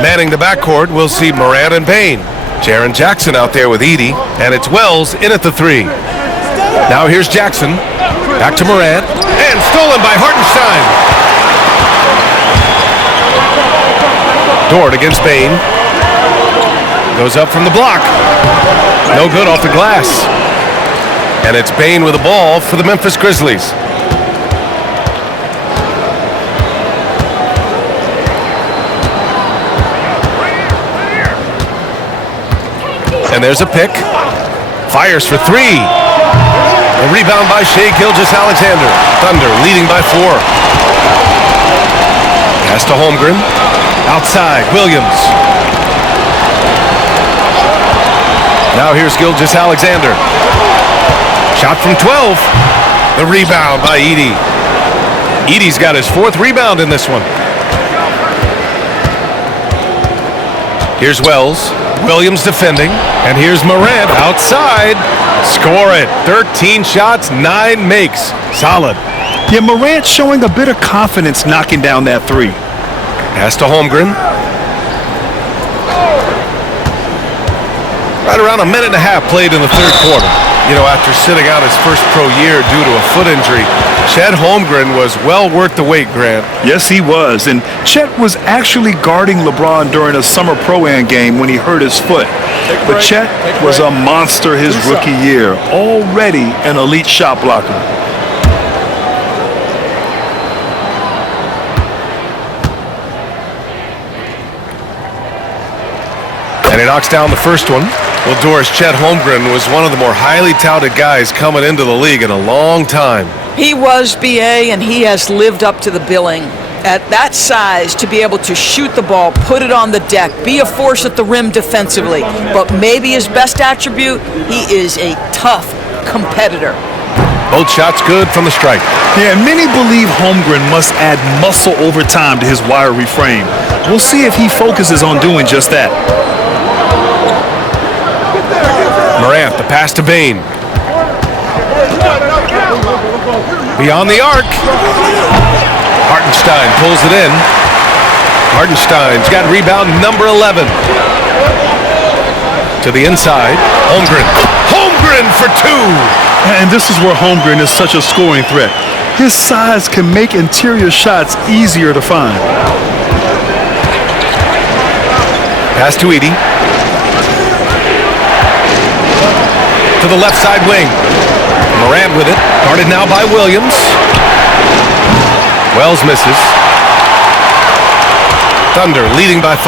Manning the backcourt, we'll see Morant and Payne. Jaren Jackson out there with Edey, and it's Wells in at the 3. Now here's Jackson. Back to Morant, and stolen by Hartenstein. Dort against Payne. Goes up from the block. No good off the glass. And it's Payne with the ball for the Memphis Grizzlies. And there's a pick. Fires for 3. A rebound by Shai Gilgeous-Alexander. Thunder leading by 4. Pass to Holmgren. Outside, Williams. Now here's Gilgeous-Alexander. Shot from 12. The rebound by Edey. Edey's got his 4th rebound in this one. Here's Wells. Williams defending, and here's Morant outside. Score it. 13 shots, 9 makes. Solid. Yeah, Morant showing a bit of confidence knocking down that 3. Pass to Holmgren. Right around a minute and a half played in the 3rd quarter. You know, after sitting out his first pro year due to a foot injury, Chet Holmgren was well worth the wait, Grant. Yes, he was. And Chet was actually guarding LeBron during a summer Pro-Am game when he hurt his foot. But Chet was a monster his rookie year. Already an elite shot blocker. And he knocks down the first one. Well, Doris, Chet Holmgren was one of the more highly touted guys coming into the league in a long time. He was, BA, and he has lived up to the billing. At that size, to be able to shoot the ball, put it on the deck, be a force at the rim defensively. But maybe his best attribute, he is a tough competitor. Both shots good from the stripe. Yeah, many believe Holmgren must add muscle over time to his wiry frame. We'll see if he focuses on doing just that. Morant, the pass to Payne. Beyond the arc. Hartenstein pulls it in. Hartenstein's got rebound number 11. To the inside. Holmgren. Holmgren for 2. And this is where Holmgren is such a scoring threat. His size can make interior shots easier to find. Pass to Edey. To the left side wing. Morant with it. Guarded now by Williams. Wells misses. Thunder leading by 5.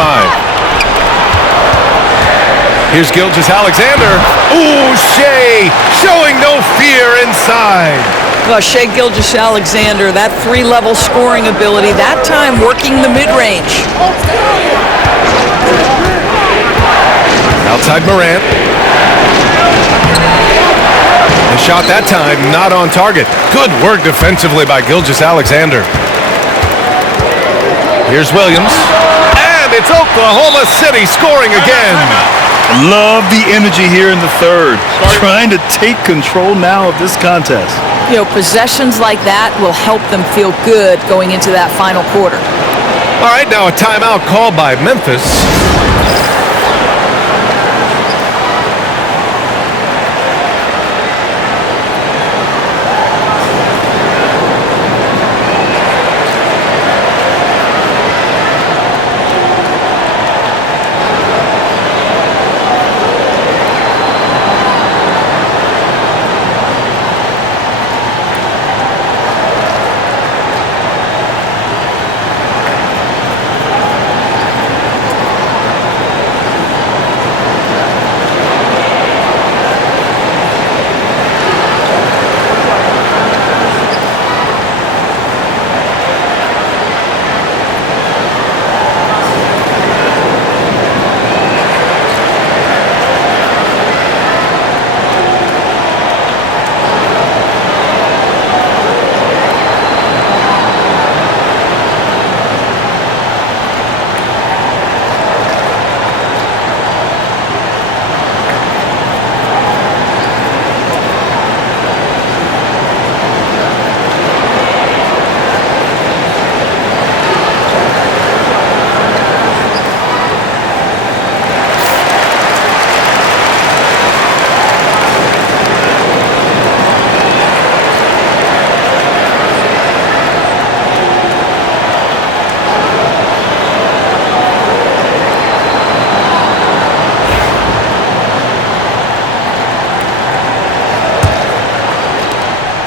Here's Gilgeous-Alexander. Ooh, Shai showing no fear inside. Well, Shai Gilgeous-Alexander, that 3-level scoring ability, that time working the mid-range. Outside Morant. The shot that time not on target. Good work defensively by Gilgeous-Alexander. Here's Williams. And it's Oklahoma City scoring again. Love the energy here in the 3rd. Trying to take control now of this contest. You know, possessions like that will help them feel good going into that final quarter. All right, now a timeout called by Memphis.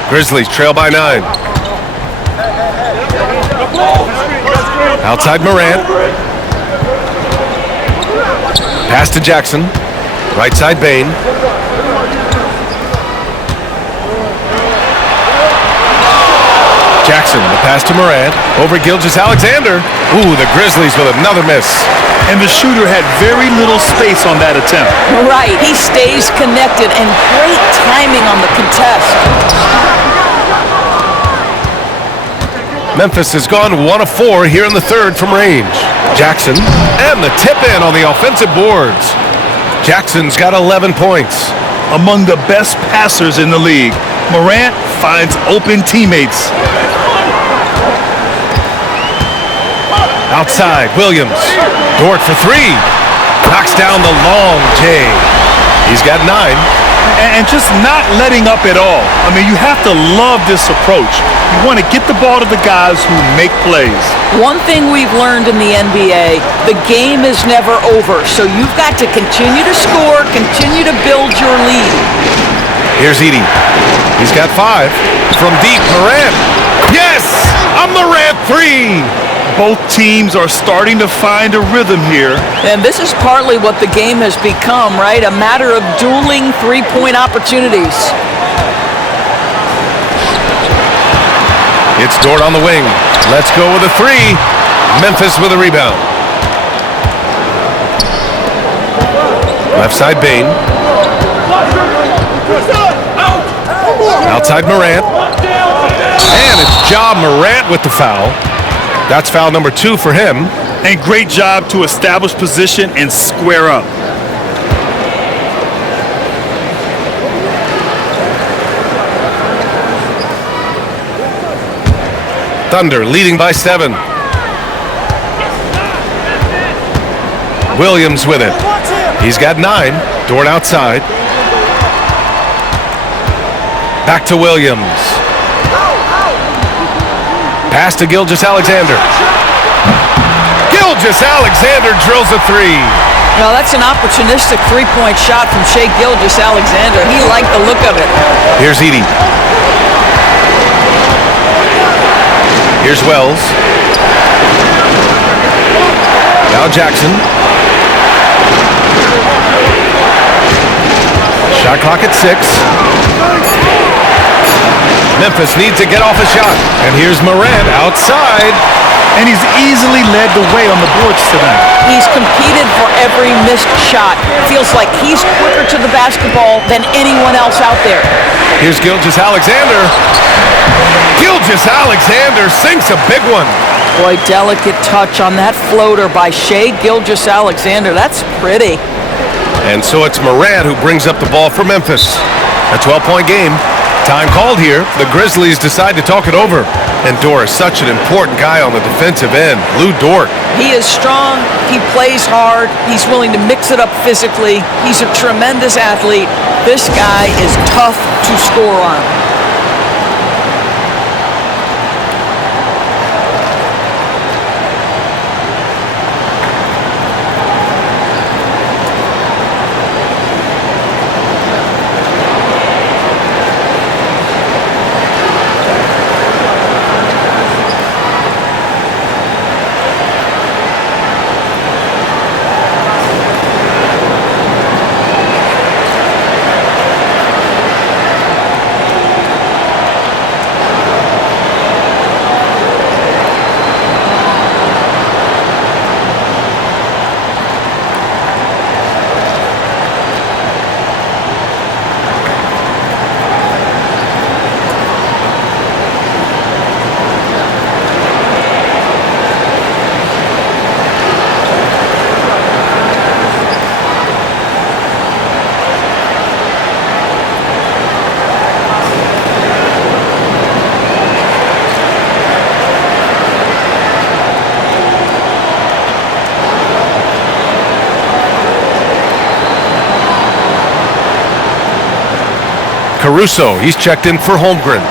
Grizzlies trail by 9. Outside Morant. Pass to Jackson. Right side Bain. Jackson, the pass to Morant. Over Gilgeous-Alexander. Ooh, the Grizzlies with another miss. And the shooter had very little space on that attempt. Right, he stays connected and great timing on the contest. Memphis has gone 1 of 4 here in the third from range. Jackson, and the tip in on the offensive boards. Jackson's got 11 points. Among the best passers in the league, Morant finds open teammates. Outside, Williams. Dort for 3. Knocks down the long J. He's got 9. And just not letting up at all. I mean, you have to love this approach. You want to get the ball to the guys who make plays. One thing we've learned in the NBA, the game is never over. So you've got to continue to score, continue to build your lead. Here's Edey. He's got 5. From deep, Morant. Yes! A Morant 3! Both teams are starting to find a rhythm here. And this is partly what the game has become, right? A matter of dueling three-point opportunities. It's Dort on the wing. Let's go with a 3. Memphis with a rebound. Left side Bain. Outside Morant. And it's Ja Morant with the foul. That's foul number 2 for him. And great job to establish position and square up. Thunder leading by 7. Williams with it. He's got 9. Dort outside. Back to Williams. Pass to Gilgeous-Alexander. Gilgeous-Alexander drills a 3. Now that's an opportunistic three-point shot from Shai Gilgeous-Alexander. He liked the look of it. Here's Edey. Here's Wells. Now Jackson. Shot clock at 6. Memphis needs to get off a shot. And here's Morant outside. And he's easily led the way on the boards tonight. He's competed for every missed shot. Feels like he's quicker to the basketball than anyone else out there. Here's Gilgeous-Alexander. Gilgeous-Alexander sinks a big one. Boy, delicate touch on that floater by Shai Gilgeous-Alexander. That's pretty. And so it's Morant who brings up the ball for Memphis. A 12-point game. Time called here. The Grizzlies decide to talk it over. And Dort is such an important guy on the defensive end. Lou Dort. He is strong. He plays hard. He's willing to mix it up physically. He's a tremendous athlete. This guy is tough to score on. Caruso, he's checked in for Holmgren.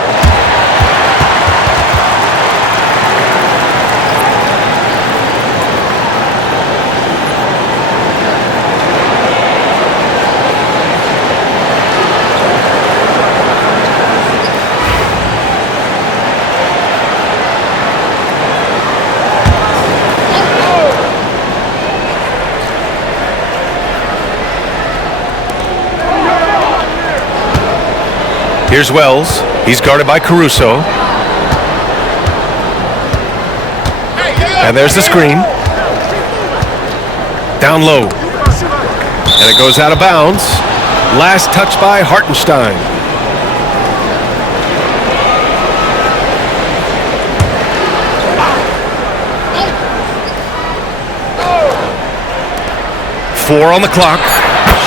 Here's Wells. He's guarded by Caruso. And there's the screen. Down low. And it goes out of bounds. Last touch by Hartenstein. Four on the clock.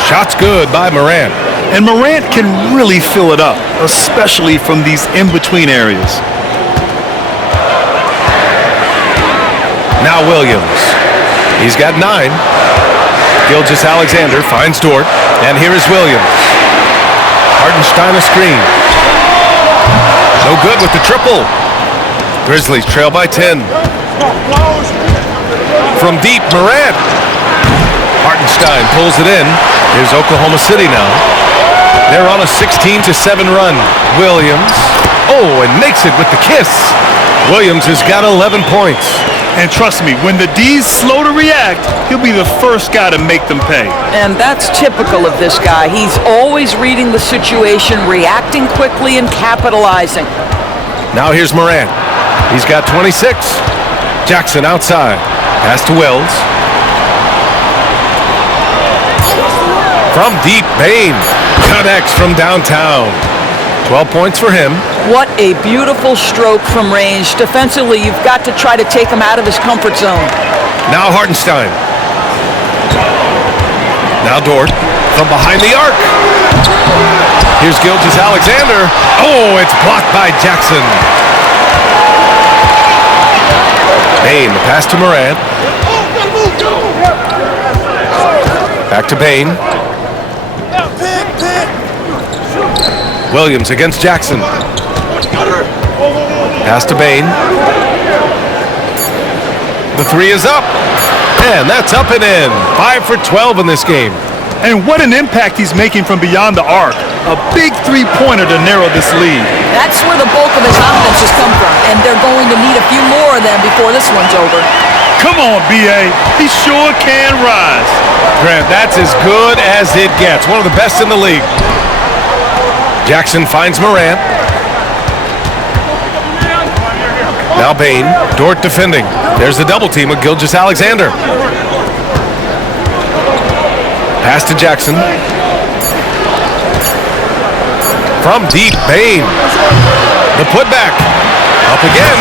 Shot's good by Morant. And Morant can really fill it up, especially from these in-between areas. Now Williams. He's got 9. Gilgeous-Alexander finds Dort. And here is Williams. Hartenstein a screen. No good with the triple. Grizzlies trail by 10. From deep, Morant. Hartenstein pulls it in. Here's Oklahoma City now. They're on a 16-7 run. Williams. Oh, and makes it with the kiss. Williams has got 11 points. And trust me, when the D's slow to react, he'll be the first guy to make them pay. And that's typical of this guy. He's always reading the situation, reacting quickly, and capitalizing. Now here's Morant. He's got 26. Jackson outside. Pass to Wells. From deep, Bain connects from downtown. 12 points for him. What a beautiful stroke from range. Defensively, you've got to try to take him out of his comfort zone. Now Hartenstein. Now Dort from behind the arc. Here's Gilgeous-Alexander. Oh, it's blocked by Jackson. Bain, the pass to Morant. Back to Bain. Williams against Jackson. Pass to Bain. The three is up. And that's up and in. 5 for 12 in this game. And what an impact he's making from beyond the arc. A big three-pointer to narrow this lead. That's where the bulk of his offense has come from, and they're going to need a few more of them before this one's over. Come on, B.A. He sure can rise. Grant, that's as good as it gets. One of the best in the league. Jackson finds Morant. Now Bain. Dort defending. There's the double team with Gilgeous-Alexander. Pass to Jackson. From deep, Bain. The putback. Up again.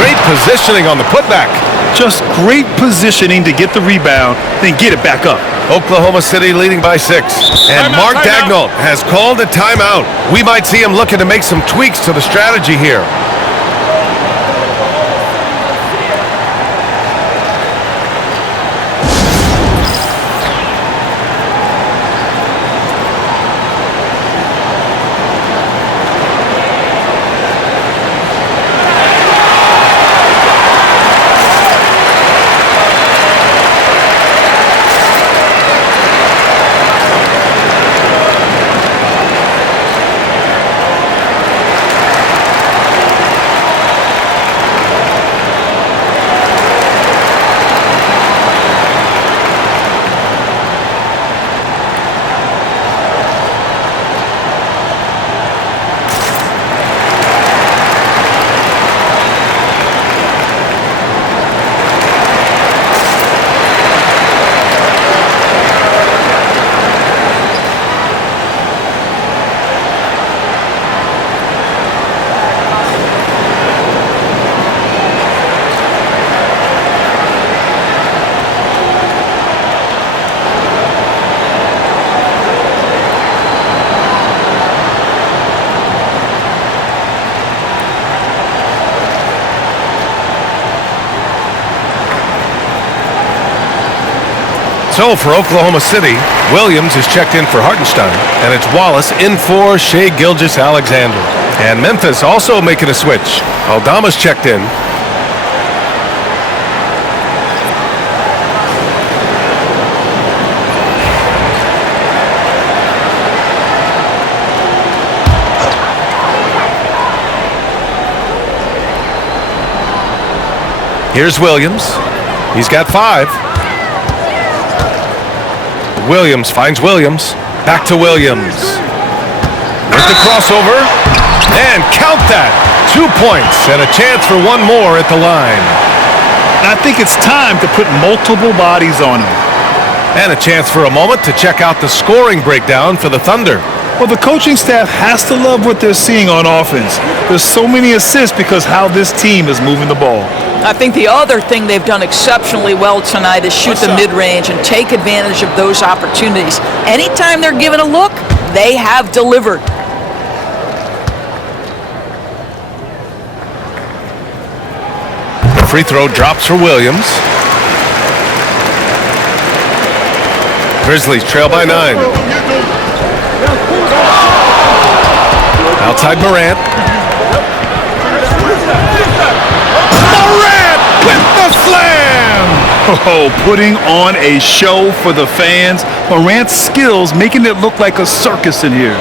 Great positioning on the putback. Just great positioning to get the rebound, then get it back up. Oklahoma City leading by 6. And Mark Daigneault has called a timeout. We might see him looking to make some tweaks to the strategy here. So for Oklahoma City, Williams is checked in for Hartenstein, and it's Wallace in for Shai Gilgeous-Alexander. And Memphis also making a switch. Aldama's checked in. Here's Williams. He's got 5. Williams finds Williams. Back to Williams. With the crossover. And count that. 2 points and a chance for one more at the line. I think it's time to put multiple bodies on him. And a chance for a moment to check out the scoring breakdown for the Thunder. Well, the coaching staff has to love what they're seeing on offense. There's so many assists because how this team is moving the ball. I think the other thing they've done exceptionally well tonight is shoot the mid-range and take advantage of those opportunities. Anytime they're given a look, they have delivered. The free throw drops for Williams. Grizzlies trail by 9. Outside Morant. Morant with the slam! Oh, putting on a show for the fans. Morant's skills making it look like a circus in here.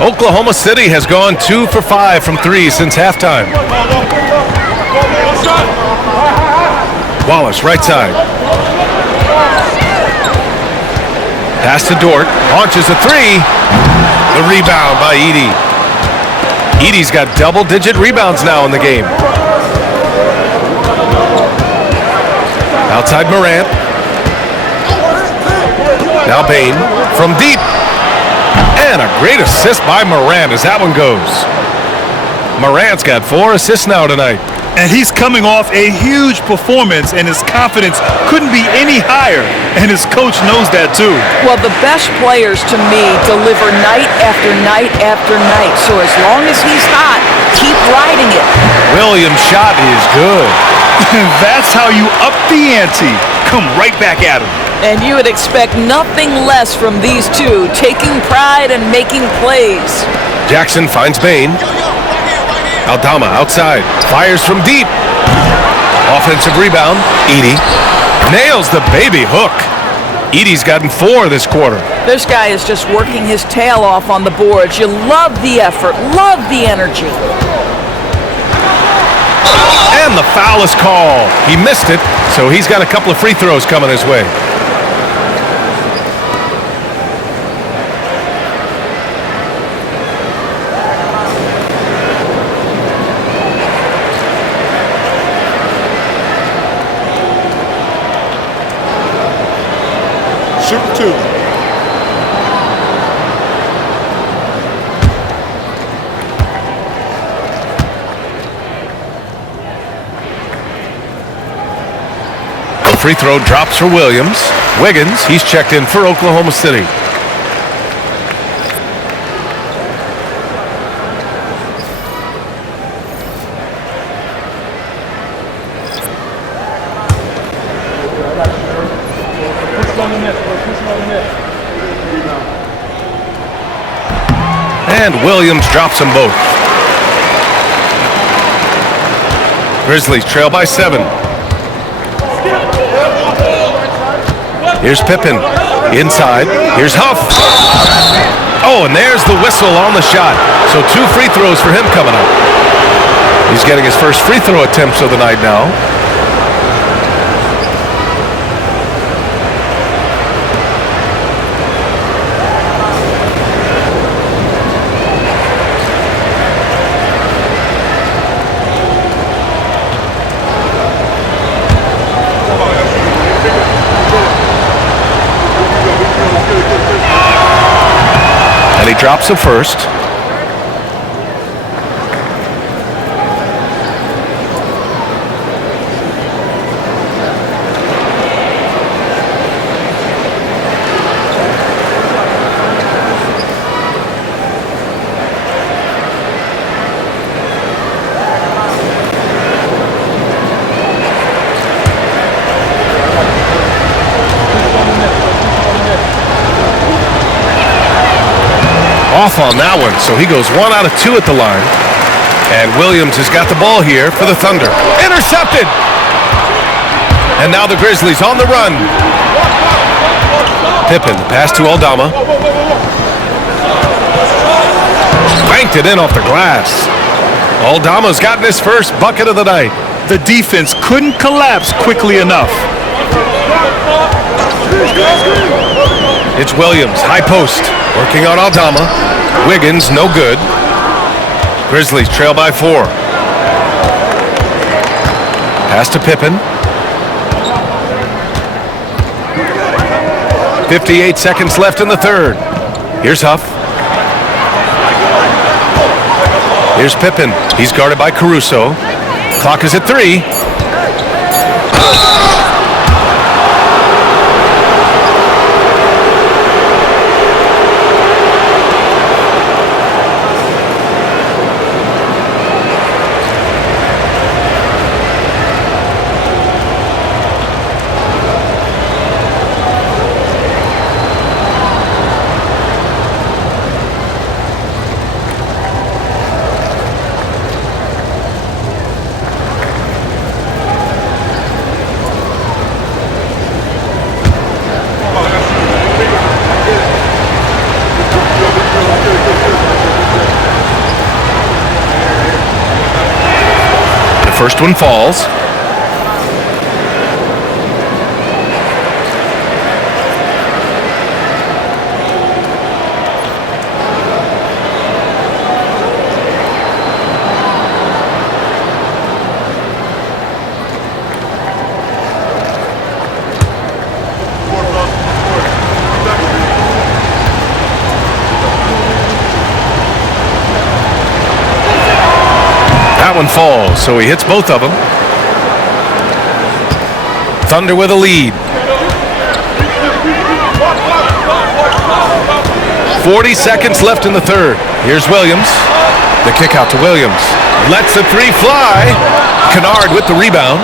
Oklahoma City has gone 2 for 5 from 3 since halftime. Wallace, right side. Pass to Dort. Launches a 3. The rebound by Edey. Edey's got double-digit rebounds now in the game. Outside Morant. Now Bain from deep. And a great assist by Morant as that one goes. Morant's got 4 assists now tonight. And he's coming off a huge performance, and his confidence couldn't be any higher. And his coach knows that too. Well, the best players to me deliver night after night after night. So as long as he's hot, keep riding it. Williams' shot is good. That's how you up the ante. Come right back at him. And you would expect nothing less from these two, taking pride and making plays. Jackson finds Bain. Aldama outside. Fires from deep. Offensive rebound. Edey nails the baby hook. Edey's gotten 4 this quarter. This guy is just working his tail off on the boards. You love the effort, love the energy. And the foul is called. He missed it, so he's got a couple of free throws coming his way. Shoot 2. The free throw drops for Williams. Wiggins, he's checked in for Oklahoma City. And Williams drops them both. Grizzlies trail by 7. Here's Pippen. Inside. Here's Huff. Oh, and there's the whistle on the shot. So 2 free throws for him coming up. He's getting his first free throw attempts of the night now. And he drops it first. Off on that one, so he goes 1 out of 2 at the line. And Williams has got the ball here for the Thunder. Intercepted! And now the Grizzlies on the run. Pippen, pass to Aldama. Banked it in off the glass. Aldama's gotten his first bucket of the night. The defense couldn't collapse quickly enough. It's Williams, high post, working on Aldama. Wiggins, no good. Grizzlies trail by 4. Pass to Pippen. 58 seconds left in the third. Here's Huff. Here's Pippen. He's guarded by Caruso. Clock is at 3. First one falls. That one falls, so he hits both of them. Thunder with a lead. 40 seconds left in the third. Here's Williams. The kick out to Williams. Lets the 3 fly. Kennard with the rebound.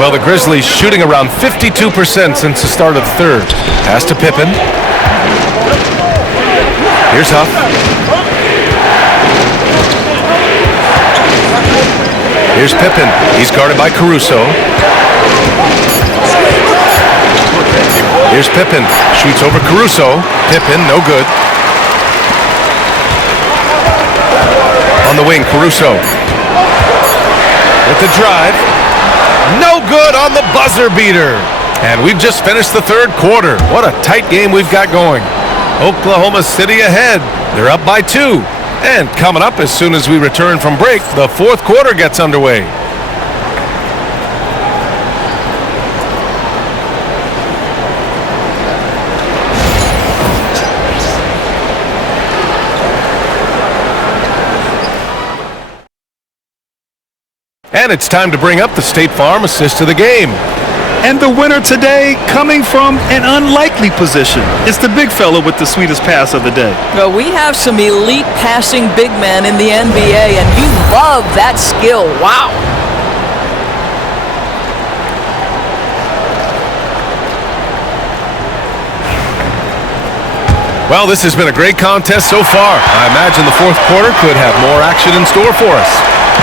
Well, the Grizzlies shooting around 52% since the start of the third. Pass to Pippen. Here's Huff. Here's Pippen. He's guarded by Caruso. Here's Pippen. Shoots over Caruso. Pippen, no good. On the wing, Caruso. With the drive. No good on the buzzer beater. And we've just finished the third quarter. What a tight game we've got going. Oklahoma City ahead. They're up by 2. And coming up as soon as we return from break, the fourth quarter gets underway. And it's time to bring up the State Farm assist of the game. And the winner today coming from an unlikely position. It's the big fella with the sweetest pass of the day. Well, we have some elite passing big men in the NBA, and you love that skill. Wow. Well, this has been a great contest so far. I imagine the fourth quarter could have more action in store for us.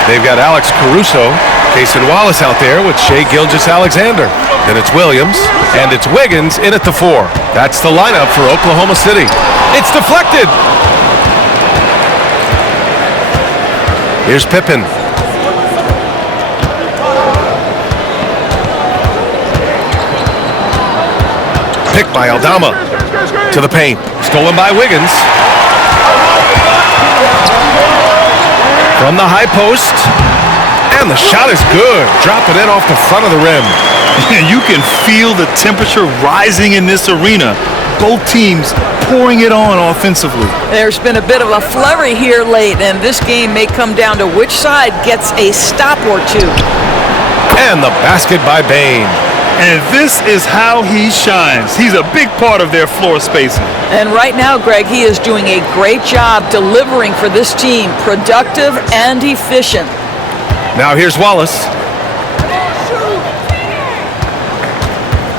They've got Alex Caruso, Cason Wallace out there with Shai Gilgeous-Alexander. Then it's Williams, and it's Wiggins in at the 4. That's the lineup for Oklahoma City. It's deflected. Here's Pippen. Picked by Aldama. To the paint. Stolen by Wiggins. From the high post. And the shot is good. Dropping in off the front of the rim. You can feel the temperature rising in this arena. Both teams pouring it on offensively. There's been a bit of a flurry here late, and this game may come down to which side gets a stop or two. And the basket by Bane. And this is how he shines. He's a big part of their floor spacing. And right now, Greg, he is doing a great job delivering for this team, productive and efficient. Now here's Wallace.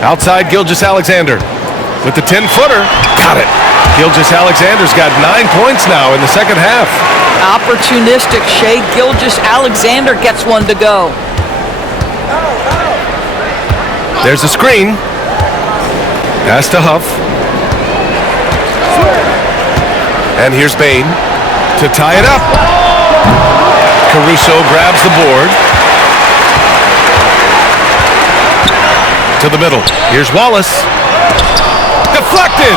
Outside Gilgeous-Alexander with the 10-footer. Got it. Gilgeous-Alexander's got 9 points now in the second half. Opportunistic Shai Gilgeous-Alexander gets one to go. There's a screen. Pass to Huff. And here's Bane to tie it up. Caruso grabs the board. To the middle. Here's Wallace. Deflected.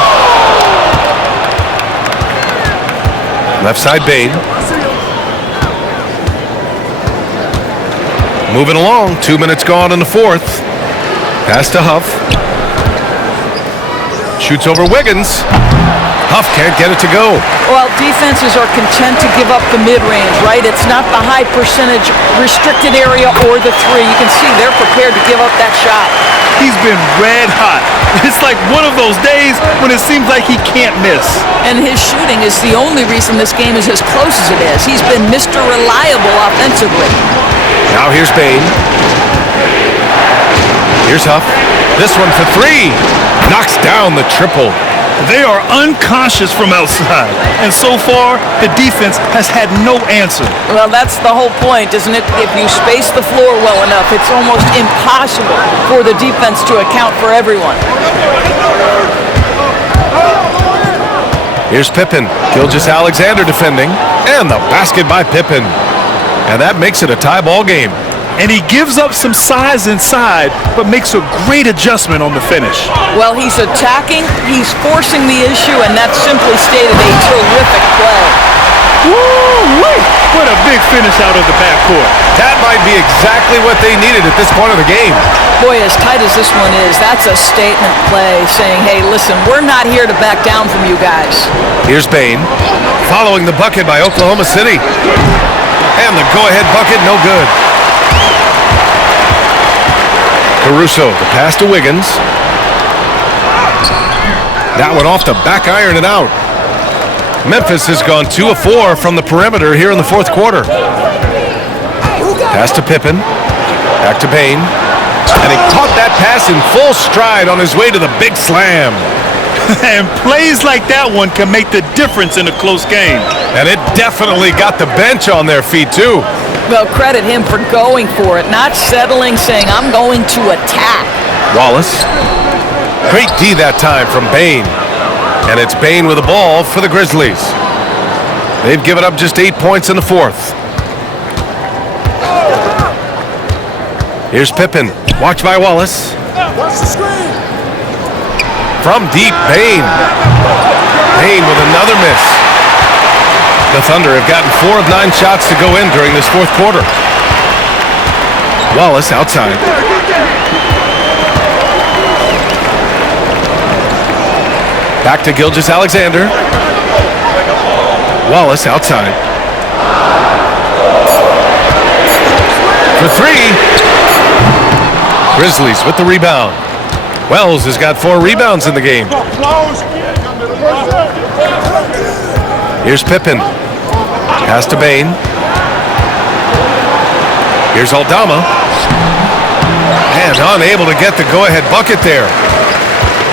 Left side Bain. Moving along. 2 minutes gone in the fourth. Pass to Huff. Shoots over Wiggins. Huff can't get it to go. Well, defenses are content to give up the mid-range, right? It's not the high percentage restricted area or the three. You can see they're prepared to give up that shot. He's been red hot. It's like one of those days when it seems like he can't miss. And his shooting is the only reason this game is as close as it is. He's been Mr. Reliable offensively. Now here's Bain. Here's Huff. This one for three. Knocks down the triple. They are unconscious from outside, and so far, the defense has had no answer. Well, that's the whole point, isn't it? If you space the floor well enough, it's almost impossible for the defense to account for everyone. Here's Pippen. Gilgeous-Alexander defending, and the basket by Pippen. And that makes it a tie ball game. And he gives up some size inside, but makes a great adjustment on the finish. Well, he's attacking, he's forcing the issue, and that's simply stated a terrific play. Woo-wee! What a big finish out of the backcourt. That might be exactly what they needed at this point of the game. Boy, as tight as this one is, that's a statement play saying, hey, listen, we're not here to back down from you guys. Here's Bain, following the bucket by Oklahoma City. And the go-ahead bucket, no good. Caruso, the pass to Wiggins. That one off the back iron and out. Memphis has gone 2 of 4 from the perimeter here in the fourth quarter. Pass to Pippen. Back to Bain. And he caught that pass in full stride on his way to the big slam. And plays like that one can make the difference in a close game. And it definitely got the bench on their feet, too. Well, credit him for going for it, not settling, saying, I'm going to attack. Wallace. Great D that time from Bain. And it's Bain with the ball for the Grizzlies. They've given up just 8 points in the fourth. Here's Pippen. Watch by Wallace. Watch the screen. From deep, Bain. Bain with another miss. The Thunder have gotten 4 of 9 shots to go in during this fourth quarter. Wallace outside. Back to Gilgeous-Alexander. Wallace outside. For three. Grizzlies with the rebound. Wells has got 4 rebounds in the game. Here's Pippen. Pass to Bain. Here's Aldama. And unable to get the go-ahead bucket there.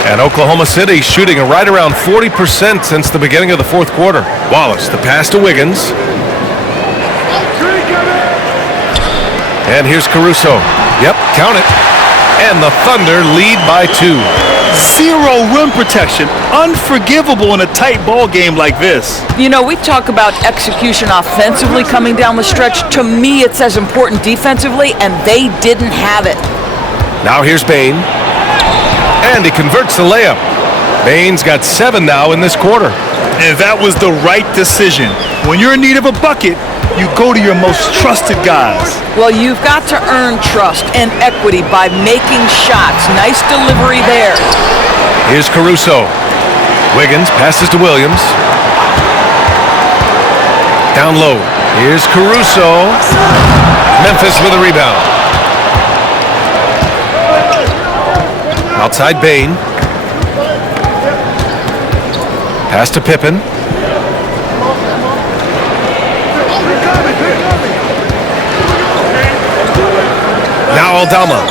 And Oklahoma City shooting right around 40% since the beginning of the fourth quarter. Wallace, the pass to Wiggins. And here's Caruso. Yep, count it. And the Thunder lead by 2. Zero rim protection. Unforgivable in a tight ball game like this. You know, we talk about execution offensively coming down the stretch. To me, it's as important defensively, and they didn't have it. Now here's Bain. And he converts the layup. Bain's got 7 now in this quarter. And that was the right decision. When you're in need of a bucket, you go to your most trusted guys. Well, you've got to earn trust and equity by making shots. Nice delivery there. Here's Caruso. Wiggins passes to Williams. Down low. Here's Caruso. Memphis with a rebound. Outside Bain. Pass to Pippen. Now Aldama.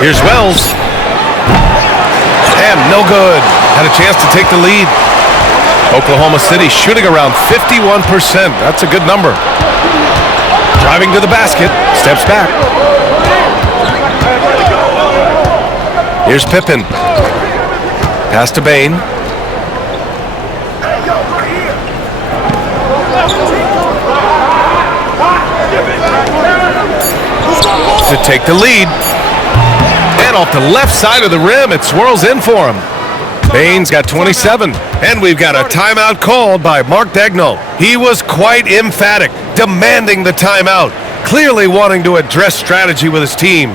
Here's Wells. And no good. Had a chance to take the lead. Oklahoma City shooting around 51%. That's a good number. Driving to the basket. Steps back. Here's Pippen. Pass to Bain. to take the lead. And off the left side of the rim, it swirls in for him. Bain's got 27, and we've got a timeout called by Mark Daigneault. He was quite emphatic, demanding the timeout, clearly wanting to address strategy with his team.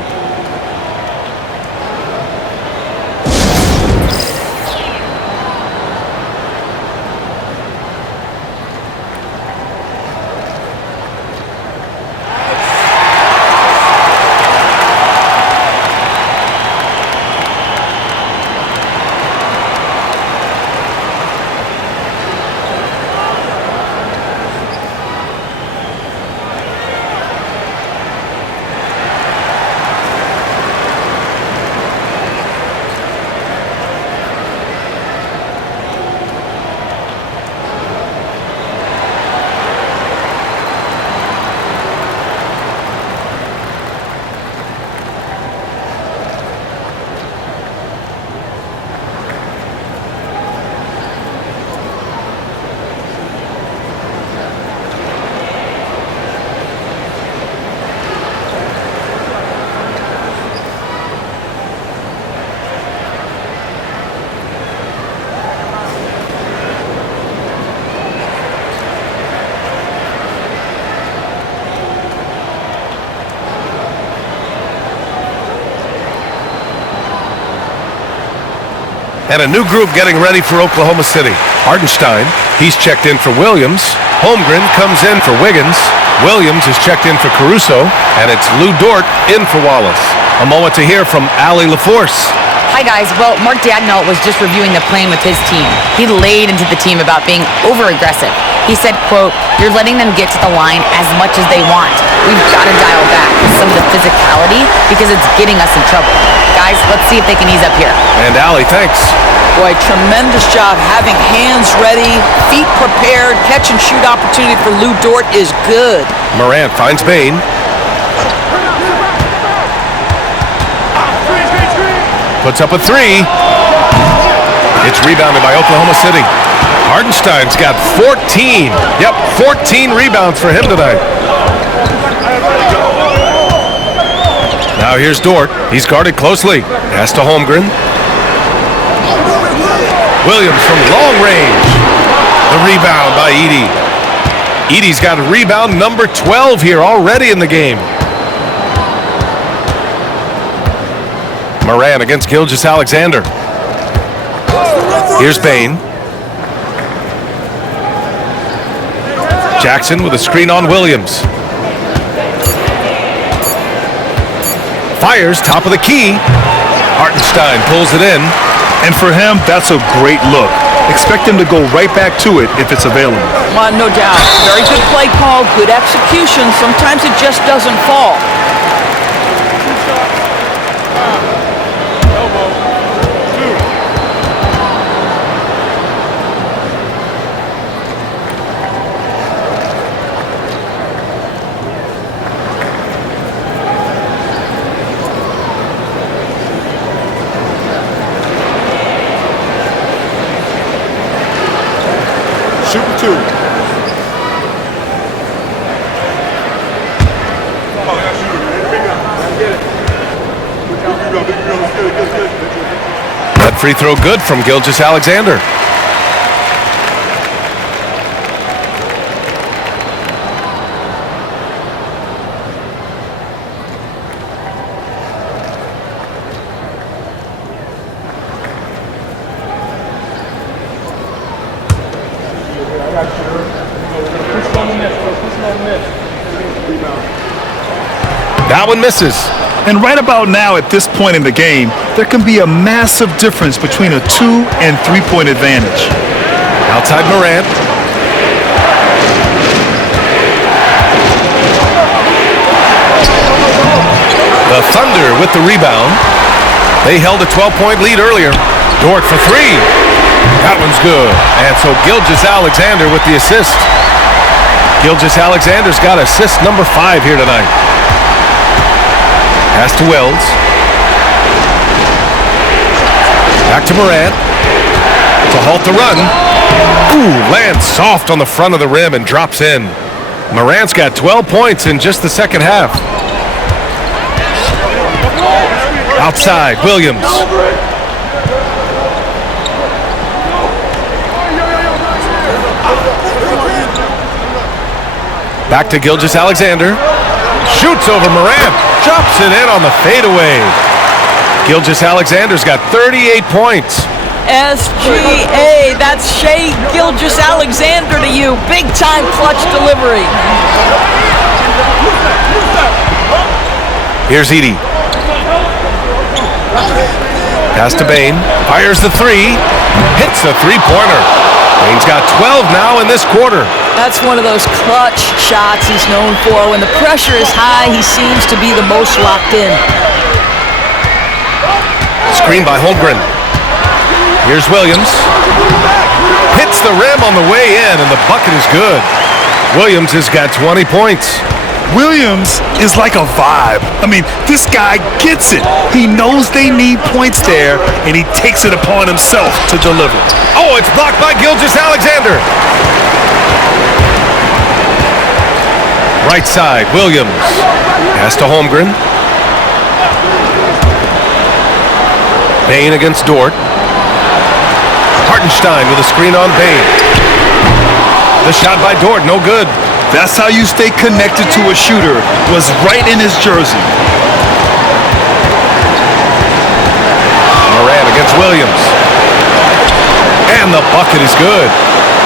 And a new group getting ready for Oklahoma City. Hartenstein, he's checked in for Williams. Holmgren comes in for Wiggins. Williams is checked in for Caruso. And it's Lou Dort in for Wallace. A moment to hear from Allie LaForce. Hi, guys. Well, Mark Daigneault was just reviewing the plan with his team. He laid into the team about being over-aggressive. He said, quote, "You're letting them get to the line as much as they want. We've got to dial back some of the physicality because it's getting us in trouble. Guys, let's see if they can ease up here." And Allie, thanks. Boy, tremendous job having hands ready, feet prepared, catch and shoot opportunity for Lou Dort is good. Morant finds Bain. Puts up a three. It's rebounded by Oklahoma City. Hartenstein's got 14. Yep, 14 rebounds for him tonight. Now here's Dort. He's guarded closely. Pass to Holmgren. Williams from long range. The rebound by Edey. Edey's got rebound number 12 here already in the game. Morant against Gilgeous-Alexander. Here's Bain. Jackson with a screen on Williams. Fires top of the key. Hartenstein pulls it in. And for him, that's a great look. Expect him to go right back to it if it's available. Well, no doubt. Very good play call, good execution. Sometimes it just doesn't fall. Super two. That free throw good from Gilgeous-Alexander. That one misses. And right about now, at this point in the game, there can be a massive difference between a 2- and 3-point advantage. Outside Morant. The Thunder with the rebound. They held a 12-point lead earlier. Dort for three. That one's good. And so Gilgeous-Alexander with the assist. Gilgeous-Alexander's got assist number 5 here tonight. Pass to Wells. Back to Morant. To halt the run. Ooh, lands soft on the front of the rim and drops in. Morant's got 12 points in just the second half. Outside, Williams. Back to Gilgeous-Alexander. Shoots over Morant. Drops it in on the fadeaway. Gilgeous-Alexander's got 38 points. SGA, that's Shea Gilgeous-Alexander to you. Big time clutch delivery. Here's Edey. Pass to Bane. Fires the three. Hits the three-pointer. Bane's got 12 now in this quarter. That's one of those clutch shots he's known for. When the pressure is high, he seems to be the most locked in. Screen by Holmgren. Here's Williams. Hits the rim on the way in, and the bucket is good. Williams has got 20 points. Williams is like a vibe. I mean, this guy gets it. He knows they need points there, and he takes it upon himself to deliver. Oh, it's blocked by Gilgeous-Alexander. Right side, Williams. Pass to Holmgren. Bane against Dort. Hartenstein with a screen on Bane. The shot by Dort, no good. That's how you stay connected to a shooter, was right in his jersey. Morant against Williams. And the bucket is good.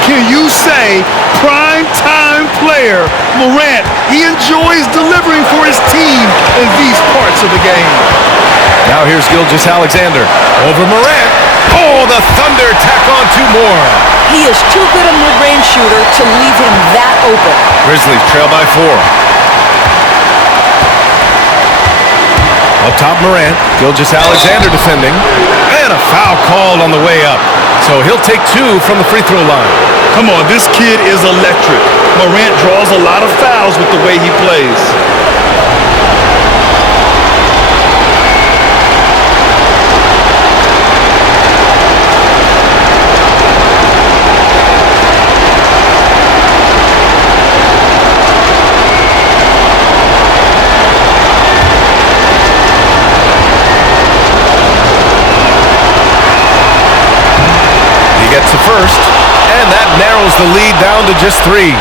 Can you say prime time player Morant? He enjoys delivering for his team in these parts of the game. Now here's Gilgeous-Alexander over Morant. Oh, the Thunder tack on two more. He is too good a mid-range shooter to leave him that open. Grizzlies trail by 4. Up top, Morant. Gilgeous-Alexander defending. And a foul called on the way up. So he'll take 2 from the free throw line. Come on, this kid is electric. Morant draws a lot of fouls with the way he plays. Gets the first, and that narrows the lead down to just 3.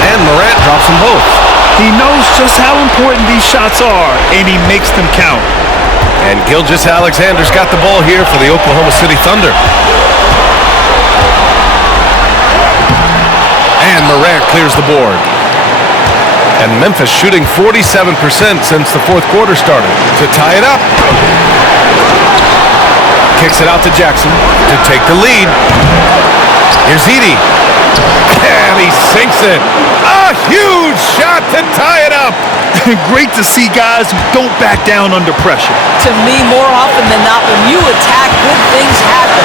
And Morant drops them both. He knows just how important these shots are, and he makes them count. And Gilgeous-Alexander's got the ball here for the Oklahoma City Thunder. And Morant clears the board. And Memphis shooting 47% since the fourth quarter started to tie it up. Kicks it out to Jackson to take the lead. Here's Edey. And he sinks it. A huge shot to tie it up. Great to see guys who don't back down under pressure. To me, more often than not, when you attack, good things happen.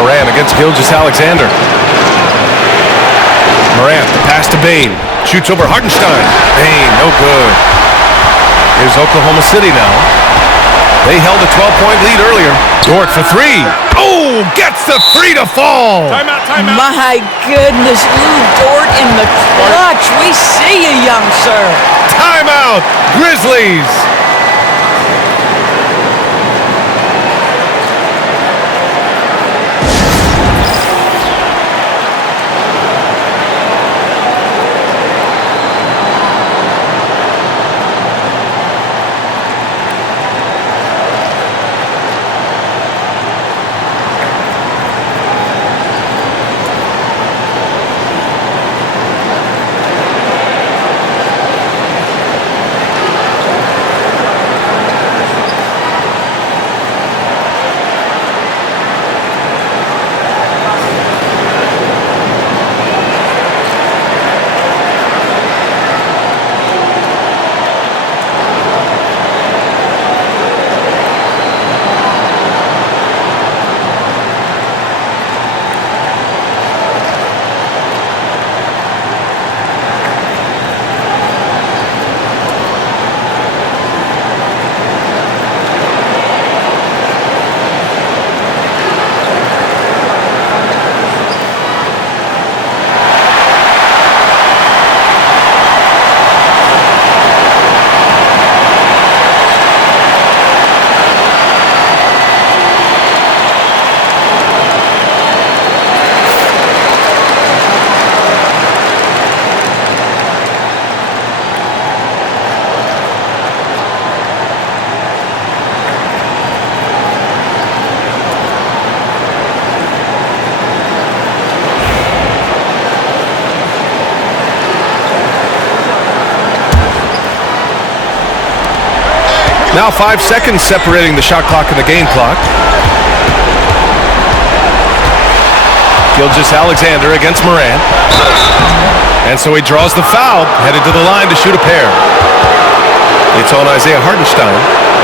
Morant against Gilgeous-Alexander. Morant, the pass to Bane. Shoots over Hartenstein. Bane, no good. Here's Oklahoma City now. They held a 12-point lead earlier. Dort for 3. Oh, gets the 3 to fall. Timeout, timeout. My goodness, Lou Dort in the clutch. We see you, young sir. Timeout, Grizzlies. Now 5 seconds separating the shot clock and the game clock. Gilgeous-Alexander against Morant. And so he draws the foul, headed to the line to shoot a pair. It's on Isaiah Hartenstein.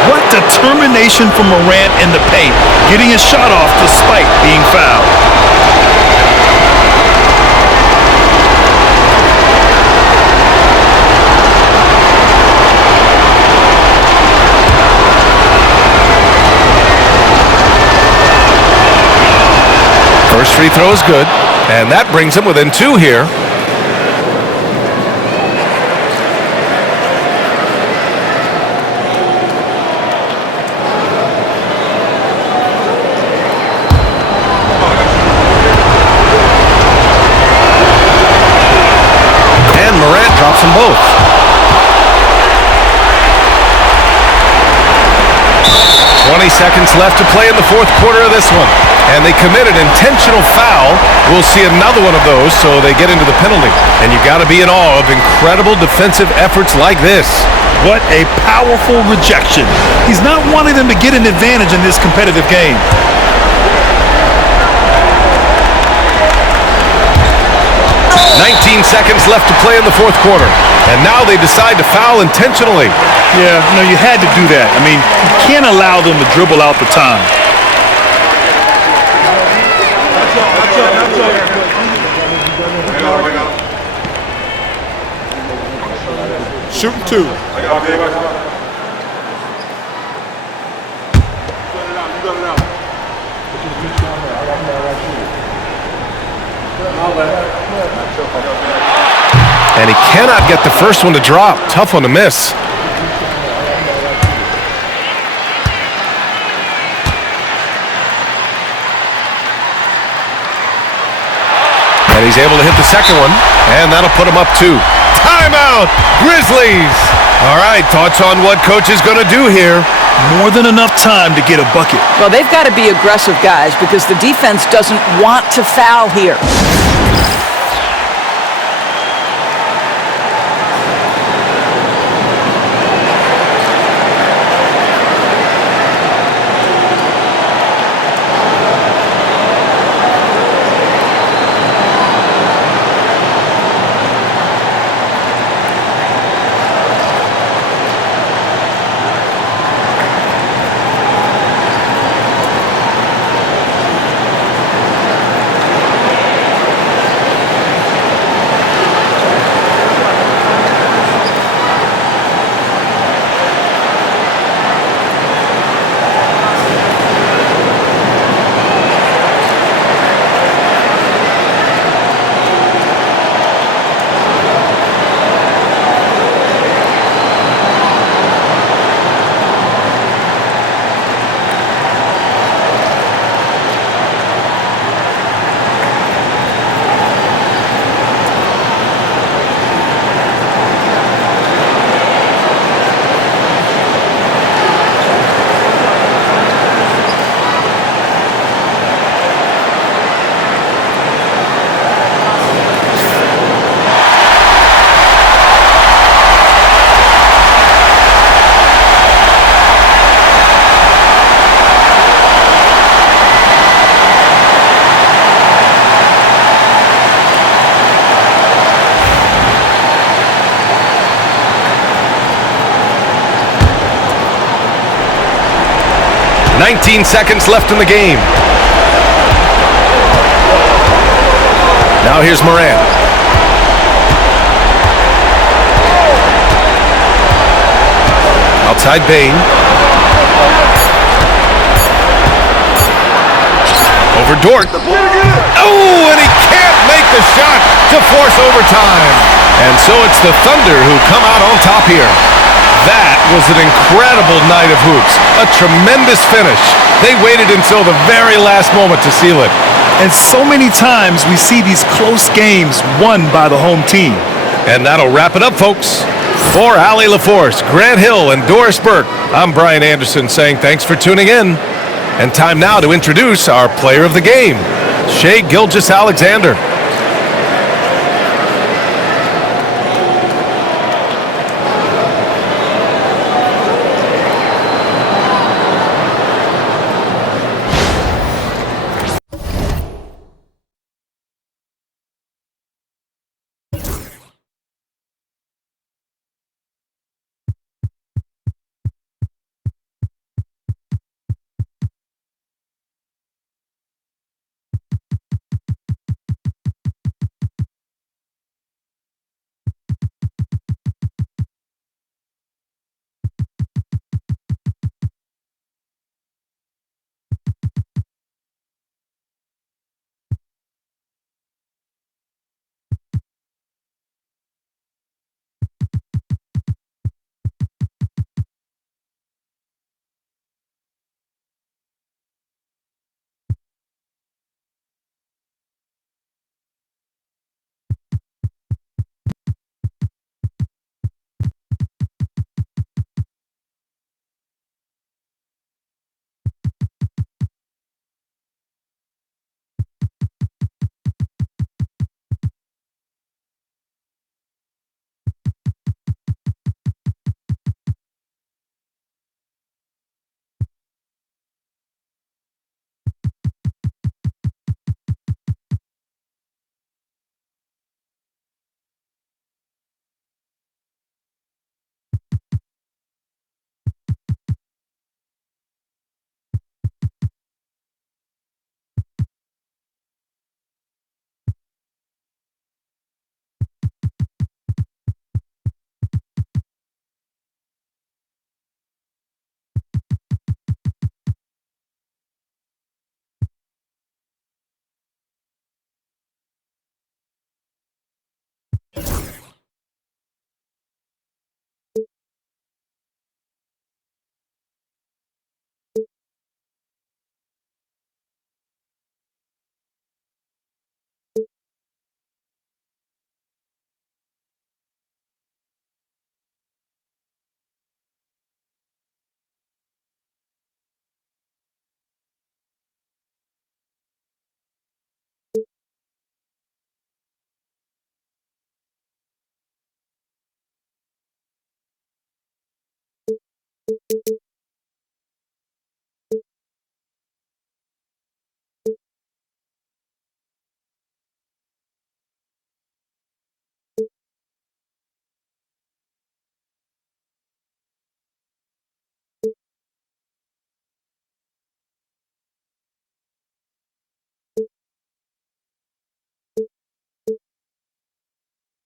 What determination from Morant in the paint, getting his shot off despite being fouled. First free throw is good, and that brings him within 2 here. And Morant drops them both. 20 seconds left to play in the fourth quarter of this one. And they commit an intentional foul. We'll see another one of those, so they get into the penalty. And you got to be in awe of incredible defensive efforts like this. What a powerful rejection. He's not wanting them to get an advantage in this competitive game. "19 seconds left to play in the fourth quarter. And now they decide to foul intentionally. Yeah, no, you had to do that. I mean, you can't allow them to dribble out the time. Shooting 2. And he cannot get the first one to drop. Tough one to miss. And he's able to hit the second one, and that'll put him up 2. Timeout, Grizzlies. All right, thoughts on what coach is going to do here? More than enough time to get a bucket. Well, they've got to be aggressive, guys, because the defense doesn't want to foul here. "19 seconds left in the game. Now here's Morant. Outside Bain. Over Dort. Oh, and he can't make the shot to force overtime. And so it's the Thunder who come out on top here. That was an incredible night of hoops. A tremendous finish. They waited until the very last moment to seal it. And so many times we see these close games won by the home team. And that'll wrap it up, folks. For Allie LaForce, Grant Hill, and Doris Burke, I'm Brian Anderson saying thanks for tuning in. And time now to introduce our player of the game, Shai Gilgeous-Alexander.